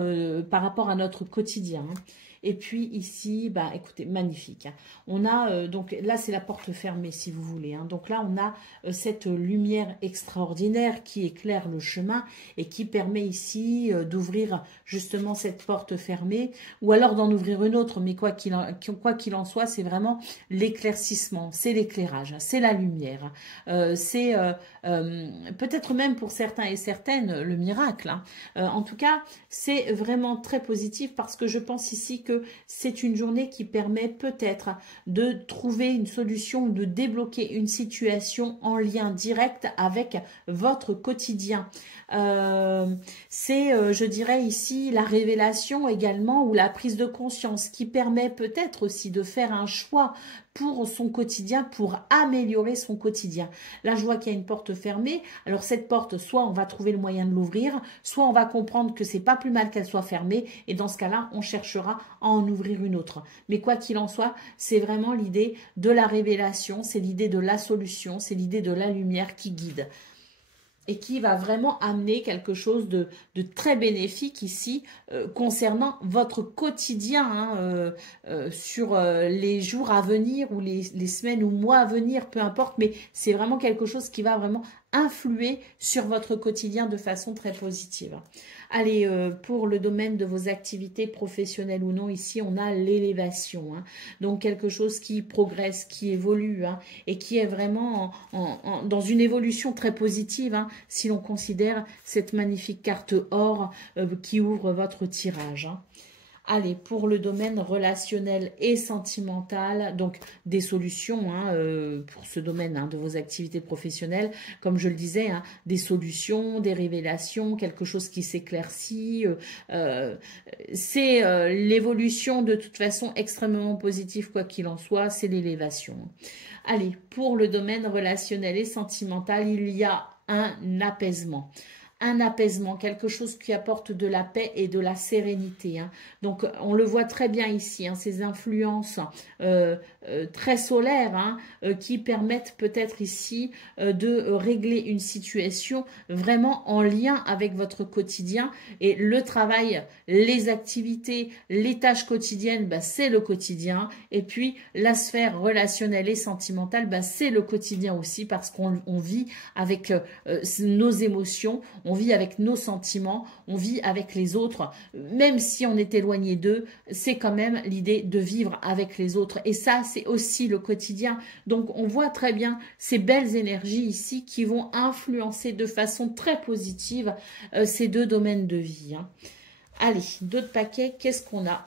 par rapport à notre quotidien, hein. Et puis ici, bah écoutez, magnifique, hein. On a, donc là c'est la porte fermée si vous voulez, hein. Donc là on a cette lumière extraordinaire qui éclaire le chemin et qui permet ici d'ouvrir justement cette porte fermée ou alors d'en ouvrir une autre, mais quoi qu'il en soit, c'est vraiment l'éclaircissement, c'est l'éclairage, c'est la lumière, c'est peut-être même pour certains et certaines le miracle, hein. En tout cas, c'est vraiment très positif parce que je pense ici que c'est une journée qui permet peut-être de trouver une solution ou de débloquer une situation en lien direct avec votre quotidien. C'est, je dirais ici, la révélation également ou la prise de conscience qui permet peut-être aussi de faire un choix pour son quotidien, pour améliorer son quotidien. Là, je vois qu'il y a une porte fermée. Alors, cette porte, soit on va trouver le moyen de l'ouvrir, soit on va comprendre que c'est pas plus mal qu'elle soit fermée. Et dans ce cas-là, on cherchera à en ouvrir une autre. Mais quoi qu'il en soit, c'est vraiment l'idée de la révélation, c'est l'idée de la solution, c'est l'idée de la lumière qui guide et qui va vraiment amener quelque chose de très bénéfique ici concernant votre quotidien, hein, sur les jours à venir ou les semaines ou mois à venir, peu importe, mais c'est vraiment quelque chose qui va vraiment influer sur votre quotidien de façon très positive. Allez, pour le domaine de vos activités professionnelles ou non, ici on a l'élévation, hein. Donc quelque chose qui progresse, qui évolue, hein, et qui est vraiment dans une évolution très positive, hein, si l'on considère cette magnifique carte or qui ouvre votre tirage, hein. Allez, pour le domaine relationnel et sentimental, donc des solutions, hein, pour ce domaine, hein, de vos activités professionnelles, comme je le disais, hein, des solutions, des révélations, quelque chose qui s'éclaircit. C'est l'évolution de toute façon extrêmement positive, quoi qu'il en soit, c'est l'élévation. Allez, pour le domaine relationnel et sentimental, il y a un apaisement. Un apaisement, quelque chose qui apporte de la paix et de la sérénité, hein. Donc, on le voit très bien ici, hein, ces influences très solaires, hein, qui permettent peut-être ici de régler une situation vraiment en lien avec votre quotidien. Et le travail, les activités, les tâches quotidiennes, bah, c'est le quotidien. Et puis, la sphère relationnelle et sentimentale, bah, c'est le quotidien aussi parce qu'on vit avec nos émotions, on vit avec nos sentiments, on vit avec les autres, même si on est éloigné d'eux, c'est quand même l'idée de vivre avec les autres. Et ça, c'est aussi le quotidien. Donc, on voit très bien ces belles énergies ici qui vont influencer de façon très positive ces deux domaines de vie, hein. Allez, d'autres paquets, qu'est-ce qu'on a ?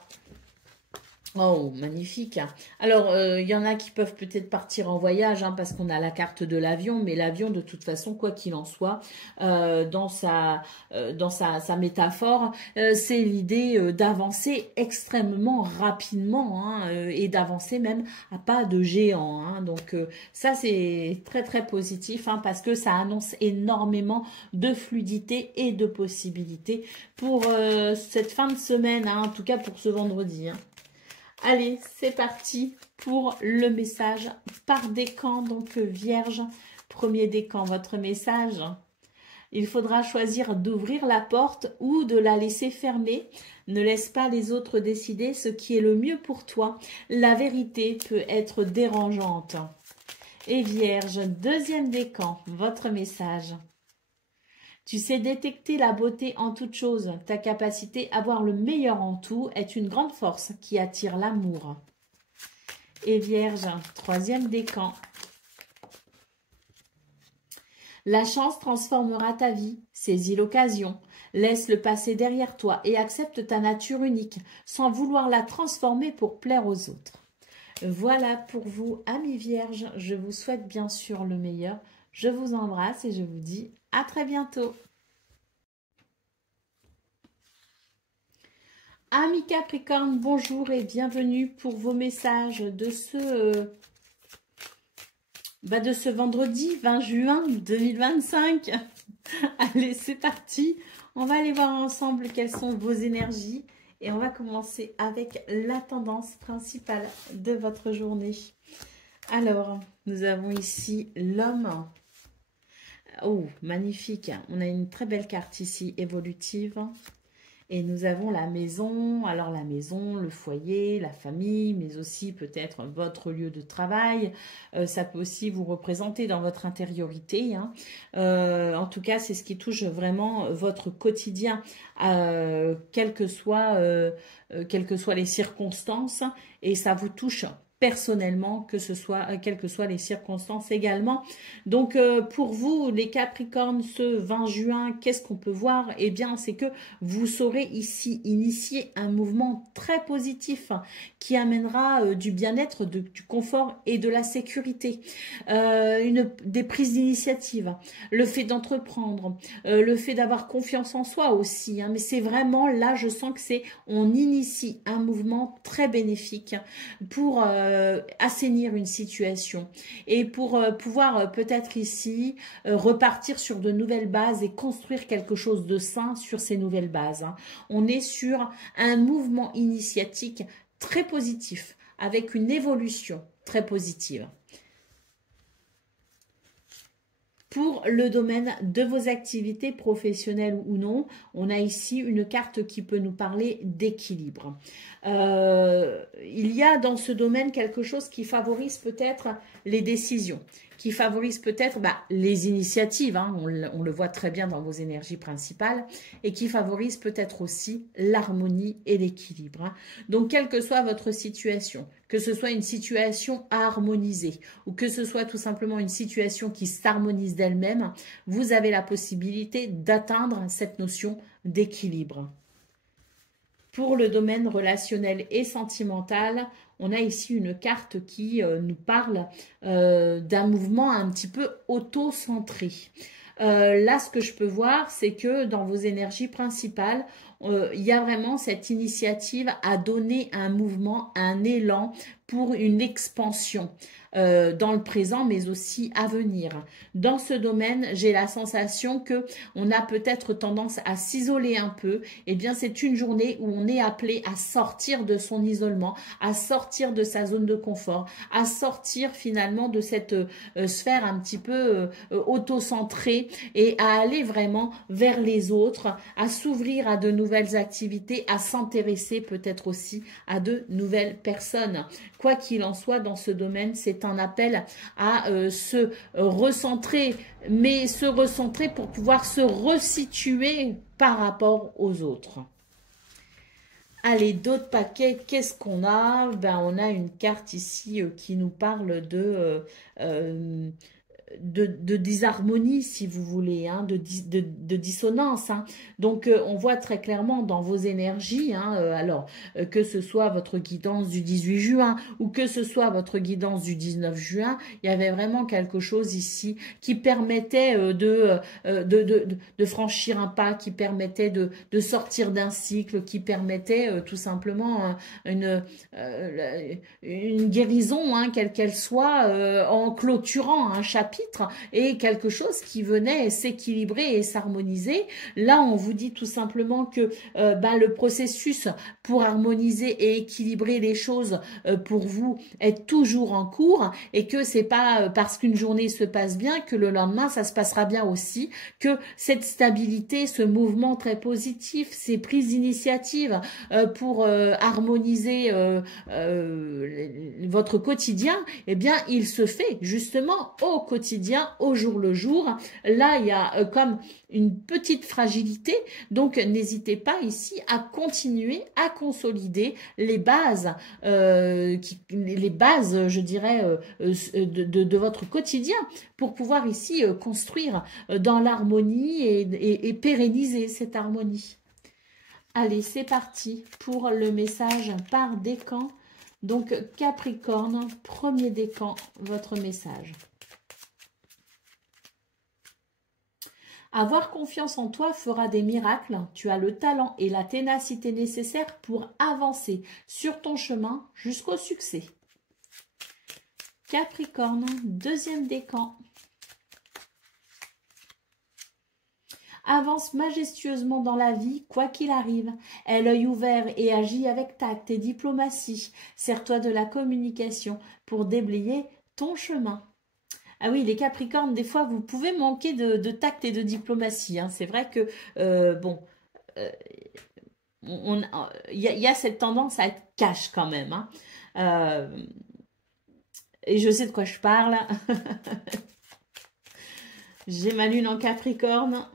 Oh, magnifique. Alors, il y en a qui peuvent peut-être partir en voyage, hein, parce qu'on a la carte de l'avion, mais l'avion, de toute façon, quoi qu'il en soit, dans sa métaphore, c'est l'idée d'avancer extrêmement rapidement, hein, et d'avancer même à pas de géant, hein. Donc, ça, c'est très, très positif, hein, parce que ça annonce énormément de fluidité et de possibilités pour cette fin de semaine, hein, en tout cas pour ce vendredi, hein. Allez, c'est parti pour le message par décan, donc Vierge. Premier décan, votre message. Il faudra choisir d'ouvrir la porte ou de la laisser fermer. Ne laisse pas les autres décider ce qui est le mieux pour toi. La vérité peut être dérangeante. Et Vierge, deuxième décan, votre message. Tu sais détecter la beauté en toute chose. Ta capacité à voir le meilleur en tout est une grande force qui attire l'amour. Et Vierge, troisième décan. La chance transformera ta vie. Saisis l'occasion. Laisse le passé derrière toi et accepte ta nature unique sans vouloir la transformer pour plaire aux autres. Voilà pour vous, amis Vierges. Je vous souhaite bien sûr le meilleur. Je vous embrasse et je vous dis à très bientôt. Amis Capricorne, bonjour et bienvenue pour vos messages de ce vendredi 20 juin 2025. Allez, c'est parti. On va aller voir ensemble quelles sont vos énergies. Et on va commencer avec la tendance principale de votre journée. Alors, nous avons ici l'homme. Oh, magnifique. On a une très belle carte ici, évolutive. Et nous avons la maison, alors la maison, le foyer, la famille, mais aussi peut-être votre lieu de travail. Ça peut aussi vous représenter dans votre intériorité, hein. En tout cas, c'est ce qui touche vraiment votre quotidien, quelles que soient les circonstances, et ça vous touche personnellement, quelles que soient les circonstances également. Donc, pour vous, les Capricornes, ce 20 juin, qu'est-ce qu'on peut voir? Eh bien, c'est que vous saurez ici initier un mouvement très positif qui amènera du bien-être, du confort et de la sécurité. Des prises d'initiative, le fait d'entreprendre, le fait d'avoir confiance en soi aussi, hein, mais c'est vraiment là, je sens que on initie un mouvement très bénéfique pour assainir une situation et pour pouvoir peut-être ici repartir sur de nouvelles bases et construire quelque chose de sain sur ces nouvelles bases, hein. On est sur un mouvement initiatique très positif, avec une évolution très positive. Pour le domaine de vos activités professionnelles ou non, on a ici une carte qui peut nous parler d'équilibre. Il y a dans ce domaine quelque chose qui favorise peut-être les décisions, qui favorise peut-être les initiatives, hein, on le voit très bien dans vos énergies principales, et qui favorise peut-être aussi l'harmonie et l'équilibre, hein. Donc, quelle que soit votre situation, que ce soit une situation à harmoniser ou que ce soit tout simplement une situation qui s'harmonise d'elle-même, vous avez la possibilité d'atteindre cette notion d'équilibre. Pour le domaine relationnel et sentimental, on a ici une carte qui nous parle d'un mouvement un petit peu auto-centré. Là, ce que je peux voir, c'est que dans vos énergies principales, il y a vraiment cette initiative à donner un mouvement, un élan pour une expansion dans le présent, mais aussi à venir. Dans ce domaine, j'ai la sensation que on a peut-être tendance à s'isoler un peu. Eh bien, c'est une journée où on est appelé à sortir de son isolement, à sortir de sa zone de confort, à sortir finalement de cette sphère un petit peu auto-centrée et à aller vraiment vers les autres, à s'ouvrir à de nouvelles activités, à s'intéresser peut-être aussi à de nouvelles personnes. Quoi qu'il en soit, dans ce domaine, c'est un appel à se recentrer, mais se recentrer pour pouvoir se resituer par rapport aux autres. Allez, d'autres paquets, qu'est-ce qu'on a? On a une carte ici qui nous parle de disharmonie, si vous voulez, hein, de dissonance, hein. Donc, on voit très clairement dans vos énergies, hein, que ce soit votre guidance du 18 juin ou que ce soit votre guidance du 19 juin, il y avait vraiment quelque chose ici qui permettait de franchir un pas, qui permettait de sortir d'un cycle, qui permettait tout simplement une guérison, hein, quelle qu'elle soit, en clôturant un chapitre et quelque chose qui venait s'équilibrer et s'harmoniser. Là, on vous dit tout simplement que le processus pour harmoniser et équilibrer les choses pour vous est toujours en cours et que c'est pas parce qu'une journée se passe bien que le lendemain ça se passera bien aussi, que cette stabilité, ce mouvement très positif, ces prises d'initiative pour harmoniser votre quotidien, eh bien, il se fait justement au quotidien, au jour le jour. Là, il y a comme une petite fragilité, donc n'hésitez pas ici à continuer à consolider les bases, je dirais, de votre quotidien pour pouvoir ici construire dans l'harmonie et pérenniser cette harmonie. Allez, c'est parti pour le message par décan. Donc, Capricorne, premier décan, votre message. Avoir confiance en toi fera des miracles. Tu as le talent et la ténacité nécessaires pour avancer sur ton chemin jusqu'au succès. Capricorne, deuxième décan. avance majestueusement dans la vie, quoi qu'il arrive. Aie l'œil ouvert et agis avec tact et diplomatie. Sers-toi de la communication pour déblayer ton chemin. Ah oui, les Capricornes, des fois, vous pouvez manquer de tact et de diplomatie, hein. C'est vrai que, bon, euh, y a cette tendance à être cash quand même, hein. Euh, et je sais de quoi je parle. J'ai ma lune en Capricorne,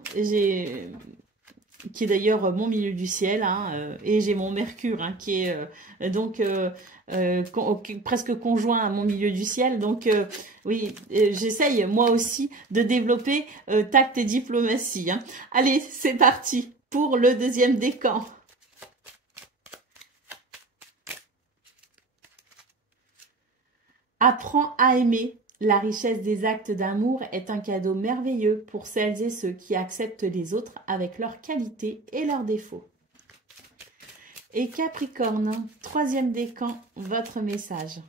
qui est d'ailleurs mon milieu du ciel, hein, et j'ai mon Mercure, hein, qui est donc presque conjoint à mon milieu du ciel. Donc oui, j'essaye moi aussi de développer tact et diplomatie, hein. Allez, c'est parti pour le deuxième décan. Apprends à aimer. La richesse des actes d'amour est un cadeau merveilleux pour celles et ceux qui acceptent les autres avec leurs qualités et leurs défauts. Et Capricorne, troisième décan, votre message.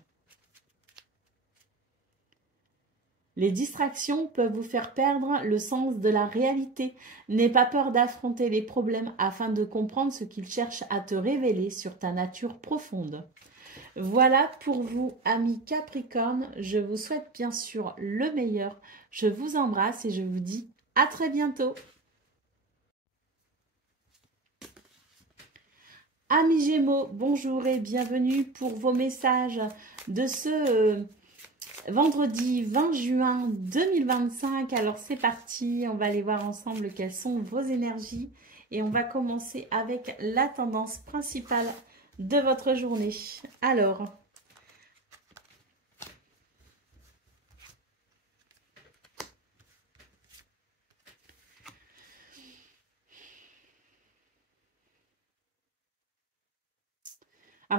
Les distractions peuvent vous faire perdre le sens de la réalité. N'aie pas peur d'affronter les problèmes afin de comprendre ce qu'ils cherchent à te révéler sur ta nature profonde. Voilà pour vous, amis Capricorne. Je vous souhaite bien sûr le meilleur. Je vous embrasse et je vous dis à très bientôt. Amis Gémeaux, bonjour et bienvenue pour vos messages de ce vendredi 20 juin 2025. Alors c'est parti, on va aller voir ensemble quelles sont vos énergies. Et on va commencer avec la tendance principale de votre journée. Alors,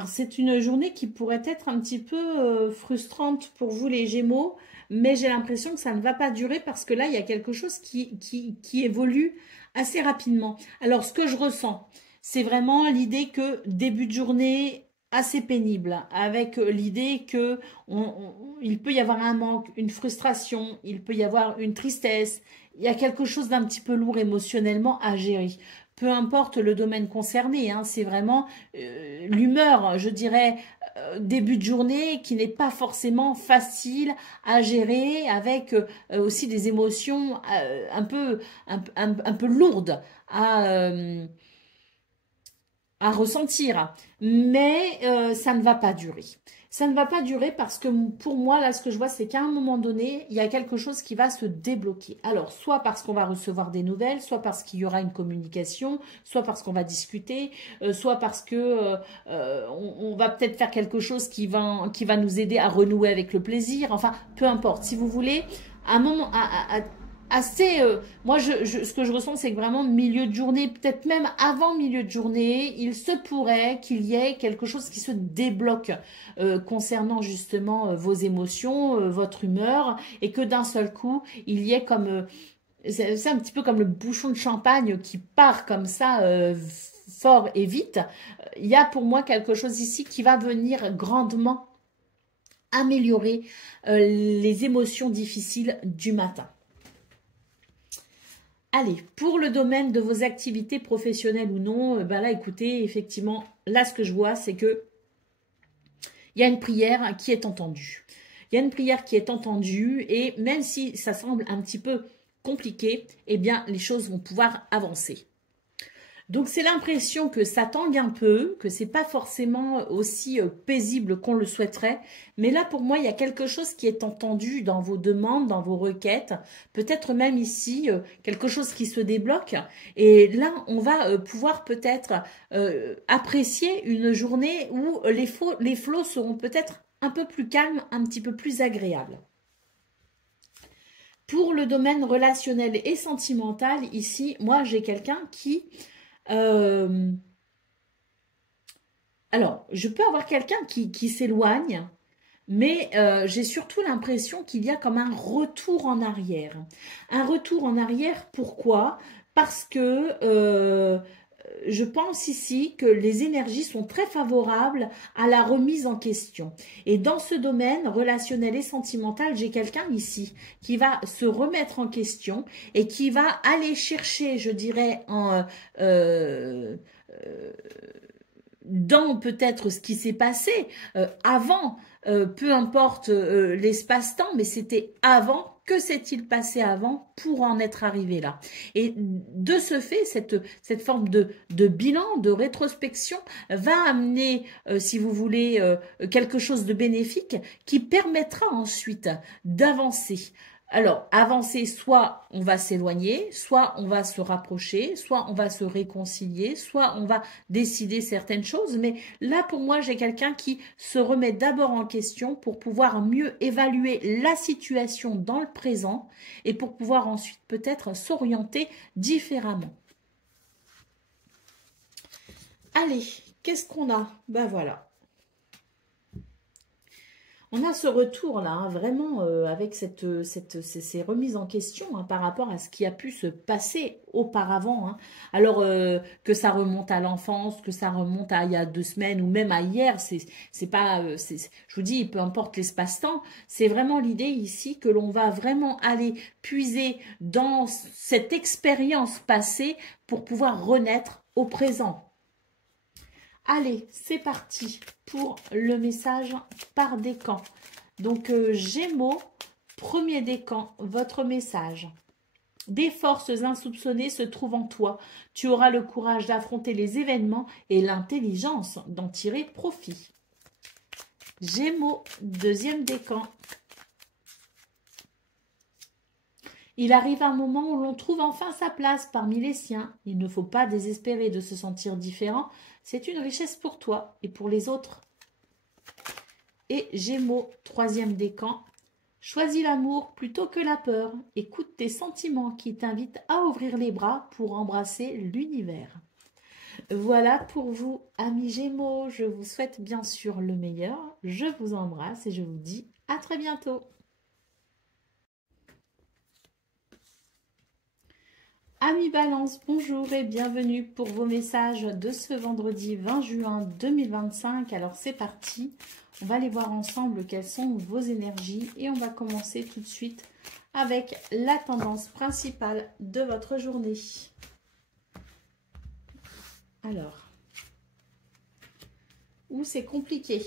c'est une journée qui pourrait être un petit peu frustrante pour vous les Gémeaux, mais j'ai l'impression que ça ne va pas durer parce que là, il y a quelque chose qui évolue assez rapidement. Alors, ce que je ressens, c'est vraiment l'idée que début de journée assez pénible, avec l'idée que il peut y avoir un manque, une frustration, il peut y avoir une tristesse, il y a quelque chose d'un petit peu lourd émotionnellement à gérer. Peu importe le domaine concerné, hein, c'est vraiment l'humeur, je dirais, début de journée qui n'est pas forcément facile à gérer, avec aussi des émotions un peu lourdes à ressentir, mais ça ne va pas durer. Ça ne va pas durer parce que pour moi, là, ce que je vois, c'est qu'à un moment donné, il y a quelque chose qui va se débloquer. Alors, soit parce qu'on va recevoir des nouvelles, soit parce qu'il y aura une communication, soit parce qu'on va discuter, soit parce que on va peut-être faire quelque chose qui va nous aider à renouer avec le plaisir. Enfin, peu importe. Si vous voulez, à un moment, assez moi ce que je ressens, c'est que vraiment milieu de journée, peut-être même avant milieu de journée, il se pourrait qu'il y ait quelque chose qui se débloque concernant justement vos émotions, votre humeur, et que d'un seul coup il y ait comme c'est un petit peu comme le bouchon de champagne qui part comme ça fort et vite. Il y a pour moi quelque chose ici qui va venir grandement améliorer les émotions difficiles du matin. Allez, pour le domaine de vos activités professionnelles ou non, ben là, écoutez, effectivement, là, ce que je vois, c'est que il y a une prière qui est entendue. Il y a une prière qui est entendue et même si ça semble un petit peu compliqué, eh bien, les choses vont pouvoir avancer. Donc, c'est l'impression que ça tangue un peu, que c'est pas forcément aussi paisible qu'on le souhaiterait. Mais là, pour moi, il y a quelque chose qui est entendu dans vos demandes, dans vos requêtes. Peut-être même ici, quelque chose qui se débloque. Et là, on va pouvoir peut-être apprécier une journée où les flots seront peut-être un peu plus calmes, un petit peu plus agréables. Pour le domaine relationnel et sentimental, ici, moi, j'ai quelqu'un qui... alors, je peux avoir quelqu'un qui s'éloigne, mais j'ai surtout l'impression qu'il y a comme un retour en arrière. Un retour en arrière, pourquoi? Parce que je pense ici que les énergies sont très favorables à la remise en question. Et dans ce domaine relationnel et sentimental, j'ai quelqu'un ici qui va se remettre en question et qui va aller chercher, je dirais, dans peut-être ce qui s'est passé avant, peu importe l'espace-temps, mais c'était avant. Que s'est-il passé avant pour en être arrivé là? Et de ce fait, cette forme de bilan, de rétrospection va amener, si vous voulez, quelque chose de bénéfique qui permettra ensuite d'avancer. Alors, avancer, soit on va s'éloigner, soit on va se rapprocher, soit on va se réconcilier, soit on va décider certaines choses. Mais là, pour moi, j'ai quelqu'un qui se remet d'abord en question pour pouvoir mieux évaluer la situation dans le présent et pour pouvoir ensuite peut-être s'orienter différemment. Allez, qu'est-ce qu'on a? Ben voilà. On a ce retour-là, hein, vraiment, avec ces remises en question hein, par rapport à ce qui a pu se passer auparavant. Hein. Alors, que ça remonte à l'enfance, que ça remonte à il y a 2 semaines ou même à hier, c'est pas, je vous dis, peu importe l'espace-temps, c'est vraiment l'idée ici que l'on va vraiment aller puiser dans cette expérience passée pour pouvoir renaître au présent. Allez, c'est parti pour le message par décan. Donc, Gémeaux, premier décan, votre message. Des forces insoupçonnées se trouvent en toi. Tu auras le courage d'affronter les événements et l'intelligence d'en tirer profit. Gémeaux, deuxième décan. Il arrive un moment où l'on trouve enfin sa place parmi les siens. Il ne faut pas désespérer de se sentir différent. C'est une richesse pour toi et pour les autres. Et Gémeaux, troisième décan. Choisis l'amour plutôt que la peur. Écoute tes sentiments qui t'invitent à ouvrir les bras pour embrasser l'univers. Voilà pour vous, amis Gémeaux. Je vous souhaite bien sûr le meilleur. Je vous embrasse et je vous dis à très bientôt. Amis Balance, bonjour et bienvenue pour vos messages de ce vendredi 20 juin 2025. Alors c'est parti, on va aller voir ensemble quelles sont vos énergies et on va commencer tout de suite avec la tendance principale de votre journée. Alors, où c'est compliqué?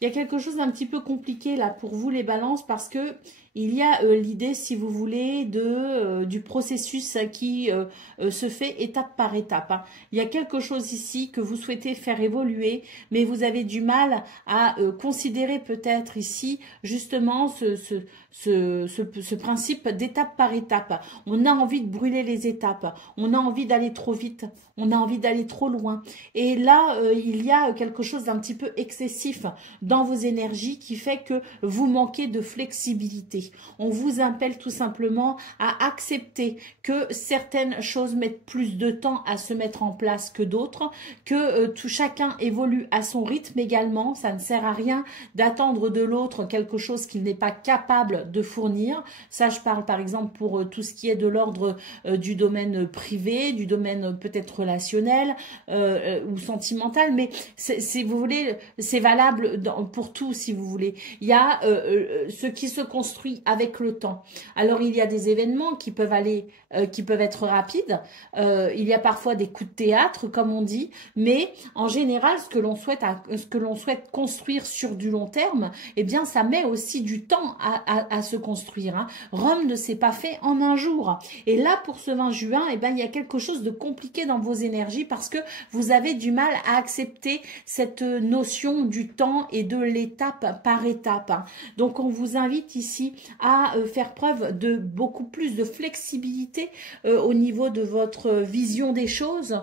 Il y a quelque chose d'un petit peu compliqué là pour vous les balances parce que il y a l'idée, si vous voulez, du processus qui se fait étape par étape. Hein. Il y a quelque chose ici que vous souhaitez faire évoluer, mais vous avez du mal à considérer peut-être ici justement ce principe d'étape par étape. On a envie de brûler les étapes, on a envie d'aller trop vite, on a envie d'aller trop loin. Et là, il y a quelque chose d'un petit peu excessif dans vos énergies qui fait que vous manquez de flexibilité. On vous appelle tout simplement à accepter que certaines choses mettent plus de temps à se mettre en place que d'autres, que tout chacun évolue à son rythme également. Ça ne sert à rien d'attendre de l'autre quelque chose qu'il n'est pas capable de fournir. Ça, je parle par exemple pour tout ce qui est de l'ordre du domaine privé, du domaine peut-être relationnel ou sentimental, mais si vous voulez, c'est valable pour tout si vous voulez. Il y a ce qui se construit avec le temps. Alors il y a des événements qui peuvent être rapides. Il y a parfois des coups de théâtre, comme on dit, mais en général, ce que l'on souhaite construire sur du long terme, eh bien, ça met aussi du temps à se construire. Hein. Rome ne s'est pas fait en un jour. Et là, pour ce 20 juin, eh bien, il y a quelque chose de compliqué dans vos énergies parce que vous avez du mal à accepter cette notion du temps et de l'étape par étape. Hein. Donc, on vous invite ici à faire preuve de beaucoup plus de flexibilité au niveau de votre vision des choses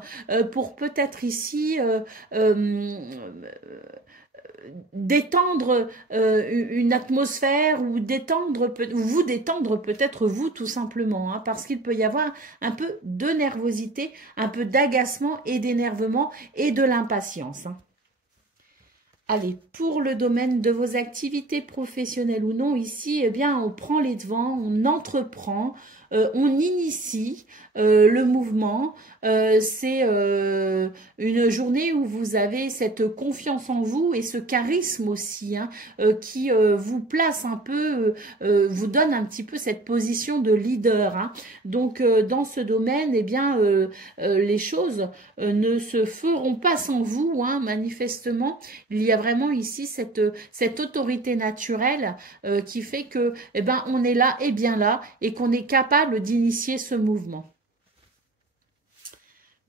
pour peut-être ici détendre une atmosphère ou vous détendre peut-être vous tout simplement, hein, parce qu'il peut y avoir un peu de nervosité, un peu d'agacement et d'énervement et de l'impatience. Hein. Allez, pour le domaine de vos activités professionnelles ou non, ici, eh bien, on prend les devants, on entreprend, on initie le mouvement. C'est une journée où vous avez cette confiance en vous et ce charisme aussi, hein, qui vous place un peu, vous donne un petit peu cette position de leader, hein. Donc, dans ce domaine, eh bien, les choses ne se feront pas sans vous, hein, manifestement. Il y a vraiment ici cette autorité naturelle qui fait que, eh ben, on est là et bien là et qu'on est capable d'initier ce mouvement.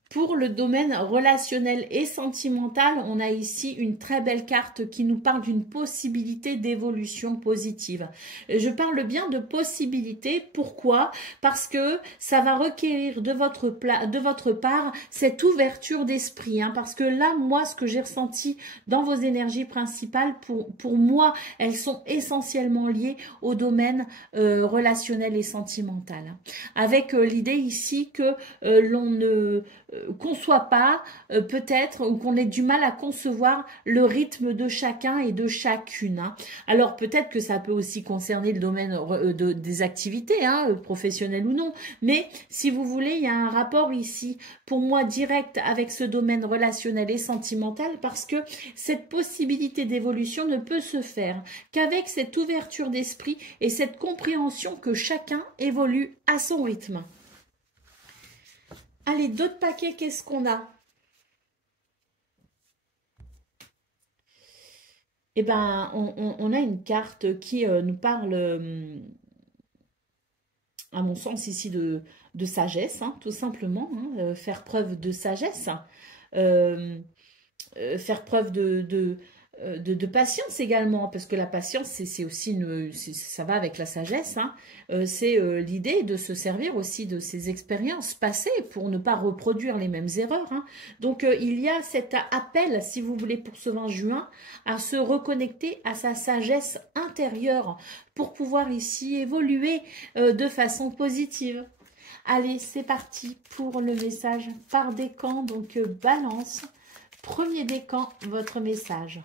Pour le domaine relationnel et sentimental, on a ici une très belle carte qui nous parle d'une possibilité d'évolution positive. Je parle bien de possibilité. Pourquoi? Parce que ça va requérir de votre part cette ouverture d'esprit, hein, parce que là, moi, ce que j'ai ressenti dans vos énergies principales, pour moi, elles sont essentiellement liées au domaine relationnel et sentimental. Avec l'idée ici que l'on ne conçoit pas peut-être, ou qu'on ait du mal à concevoir le rythme de chacun et de chacune, hein. Alors peut-être que ça peut aussi concerner le domaine des activités, hein, professionnelles ou non, mais si vous voulez, il y a un rapport ici pour moi direct avec ce domaine relationnel et sentimental, parce que cette possibilité d'évolution ne peut se faire qu'avec cette ouverture d'esprit et cette compréhension que chacun évolue à son rythme. Allez, d'autres paquets, qu'est-ce qu'on a? Eh ben, on a une carte qui nous parle, à mon sens, ici de sagesse, hein, tout simplement, hein, faire preuve de sagesse, euh, faire preuve de patience également, parce que la patience, c'est aussi ça va avec la sagesse, hein. C'est l'idée de se servir aussi de ces expériences passées pour ne pas reproduire les mêmes erreurs, hein. Donc, il y a cet appel, si vous voulez, pour ce 20 juin, à se reconnecter à sa sagesse intérieure pour pouvoir ici évoluer de façon positive. Allez, c'est parti pour le message par décan, donc balance. Premier décan, votre message.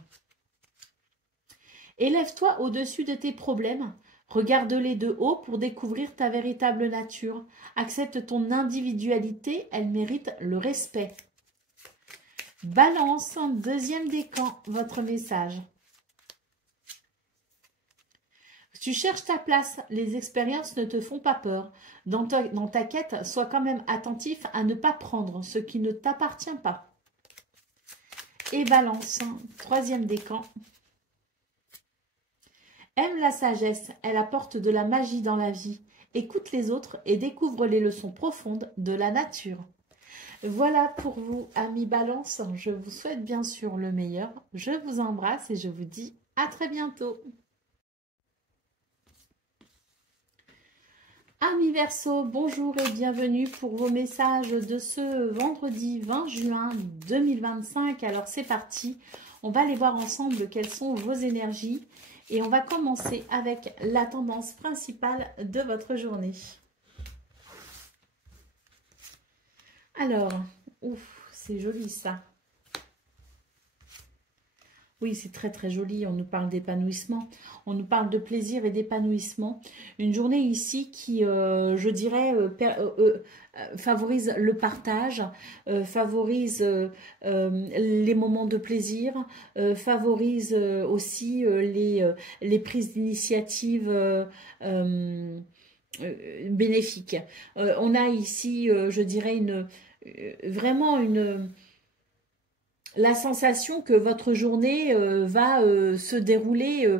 Élève-toi au-dessus de tes problèmes. Regarde-les de haut pour découvrir ta véritable nature. Accepte ton individualité, elle mérite le respect. Balance, deuxième décan, votre message. Tu cherches ta place, les expériences ne te font pas peur. Dans ta quête, sois quand même attentif à ne pas prendre ce qui ne t'appartient pas. Et balance, troisième décan. Aime la sagesse, elle apporte de la magie dans la vie. Écoute les autres et découvre les leçons profondes de la nature. Voilà pour vous, amis Balance. Je vous souhaite bien sûr le meilleur. Je vous embrasse et je vous dis à très bientôt. Amis Verseau, bonjour et bienvenue pour vos messages de ce vendredi 20 juin 2025. Alors c'est parti, on va aller voir ensemble quelles sont vos énergies. Et on va commencer avec la tendance principale de votre journée. Alors, ouf, c'est joli ça. Oui, c'est très très joli, on nous parle d'épanouissement, on nous parle de plaisir et d'épanouissement. Une journée ici qui, je dirais, favorise le partage, favorise les moments de plaisir, favorise aussi les prises d'initiative bénéfiques. On a ici, je dirais, vraiment la sensation que votre journée va se dérouler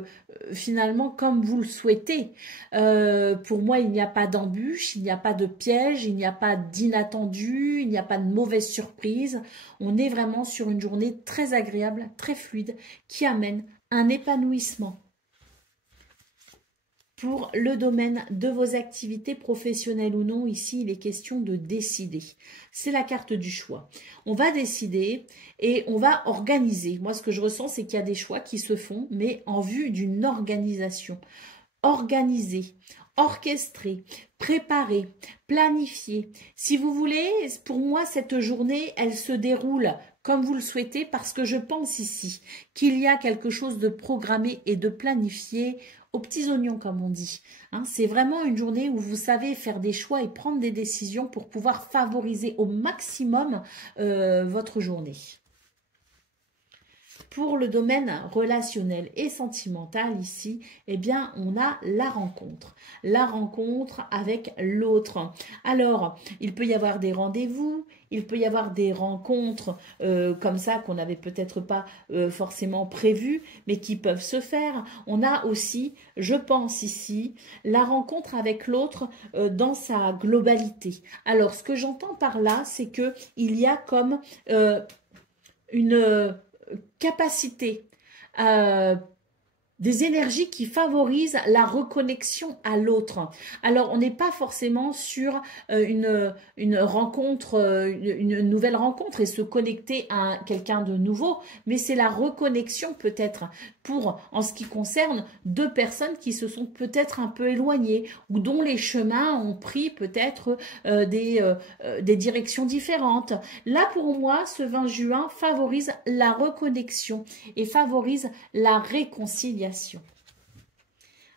finalement comme vous le souhaitez. Pour moi, il n'y a pas d'embûche, il n'y a pas de piège, il n'y a pas d'inattendu, il n'y a pas de mauvaise surprise. On est vraiment sur une journée très agréable, très fluide, qui amène un épanouissement. Pour le domaine de vos activités professionnelles ou non, ici, il est question de décider. C'est la carte du choix. On va décider et on va organiser. Moi, ce que je ressens, c'est qu'il y a des choix qui se font, mais en vue d'une organisation. Organiser, orchestrer, préparer, planifier. Si vous voulez, pour moi, cette journée, elle se déroule comme vous le souhaitez, parce que je pense ici qu'il y a quelque chose de programmé et de planifié aux petits oignons, comme on dit. Hein, c'est vraiment une journée où vous savez faire des choix et prendre des décisions pour pouvoir favoriser au maximum votre journée. Pour le domaine relationnel et sentimental ici, eh bien, on a la rencontre. La rencontre avec l'autre. Alors, il peut y avoir des rendez-vous, il peut y avoir des rencontres comme ça qu'on n'avait peut-être pas forcément prévues, mais qui peuvent se faire. On a aussi, je pense ici, la rencontre avec l'autre dans sa globalité. Alors, ce que j'entends par là, c'est que il y a comme une capacité, des énergies qui favorisent la reconnexion à l'autre. Alors, on n'est pas forcément sur une rencontre, une nouvelle rencontre et se connecter à quelqu'un de nouveau, mais c'est la reconnexion peut-être pour, en ce qui concerne, deux personnes qui se sont peut-être un peu éloignées ou dont les chemins ont pris peut-être des directions différentes. Là, pour moi, ce 20 juin favorise la reconnexion et favorise la réconciliation.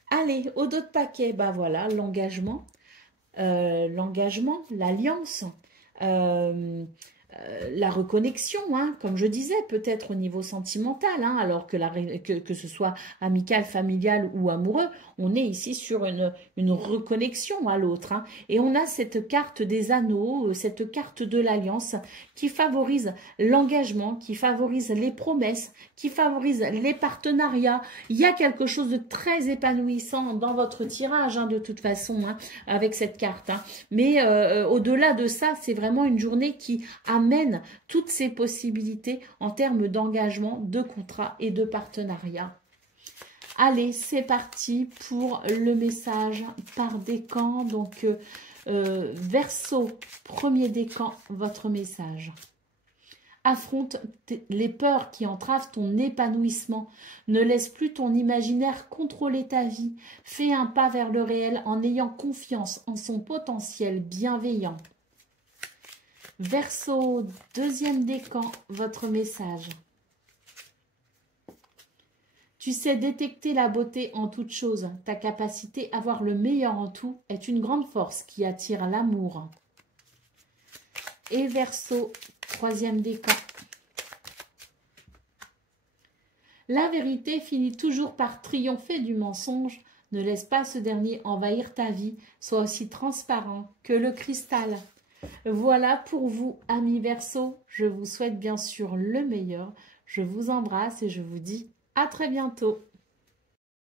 Allez, au dos de paquet, bah voilà, l'engagement, l'alliance, la reconnexion, hein, comme je disais, peut-être au niveau sentimental, hein, alors que ce soit amical, familial ou amoureux, on est ici sur une reconnexion à l'autre. Hein, et on a cette carte des anneaux, cette carte de l'alliance qui favorise l'engagement, qui favorise les promesses, qui favorise les partenariats. Il y a quelque chose de très épanouissant dans votre tirage, hein, de toute façon, hein, avec cette carte. Hein. Mais au-delà de ça, c'est vraiment une journée qui amène toutes ces possibilités en termes d'engagement, de contrat et de partenariat. Allez, c'est parti pour le message par décan. Donc, Verseau, premier décan, votre message. Affronte les peurs qui entravent ton épanouissement. Ne laisse plus ton imaginaire contrôler ta vie. Fais un pas vers le réel en ayant confiance en son potentiel bienveillant. Verseau, deuxième décan, votre message. Tu sais détecter la beauté en toute chose. Ta capacité à voir le meilleur en tout est une grande force qui attire l'amour. Et Verseau, troisième décan. La vérité finit toujours par triompher du mensonge. Ne laisse pas ce dernier envahir ta vie. Sois aussi transparent que le cristal. Voilà pour vous, amis Verseau. Je vous souhaite bien sûr le meilleur. Je vous embrasse et je vous dis à très bientôt.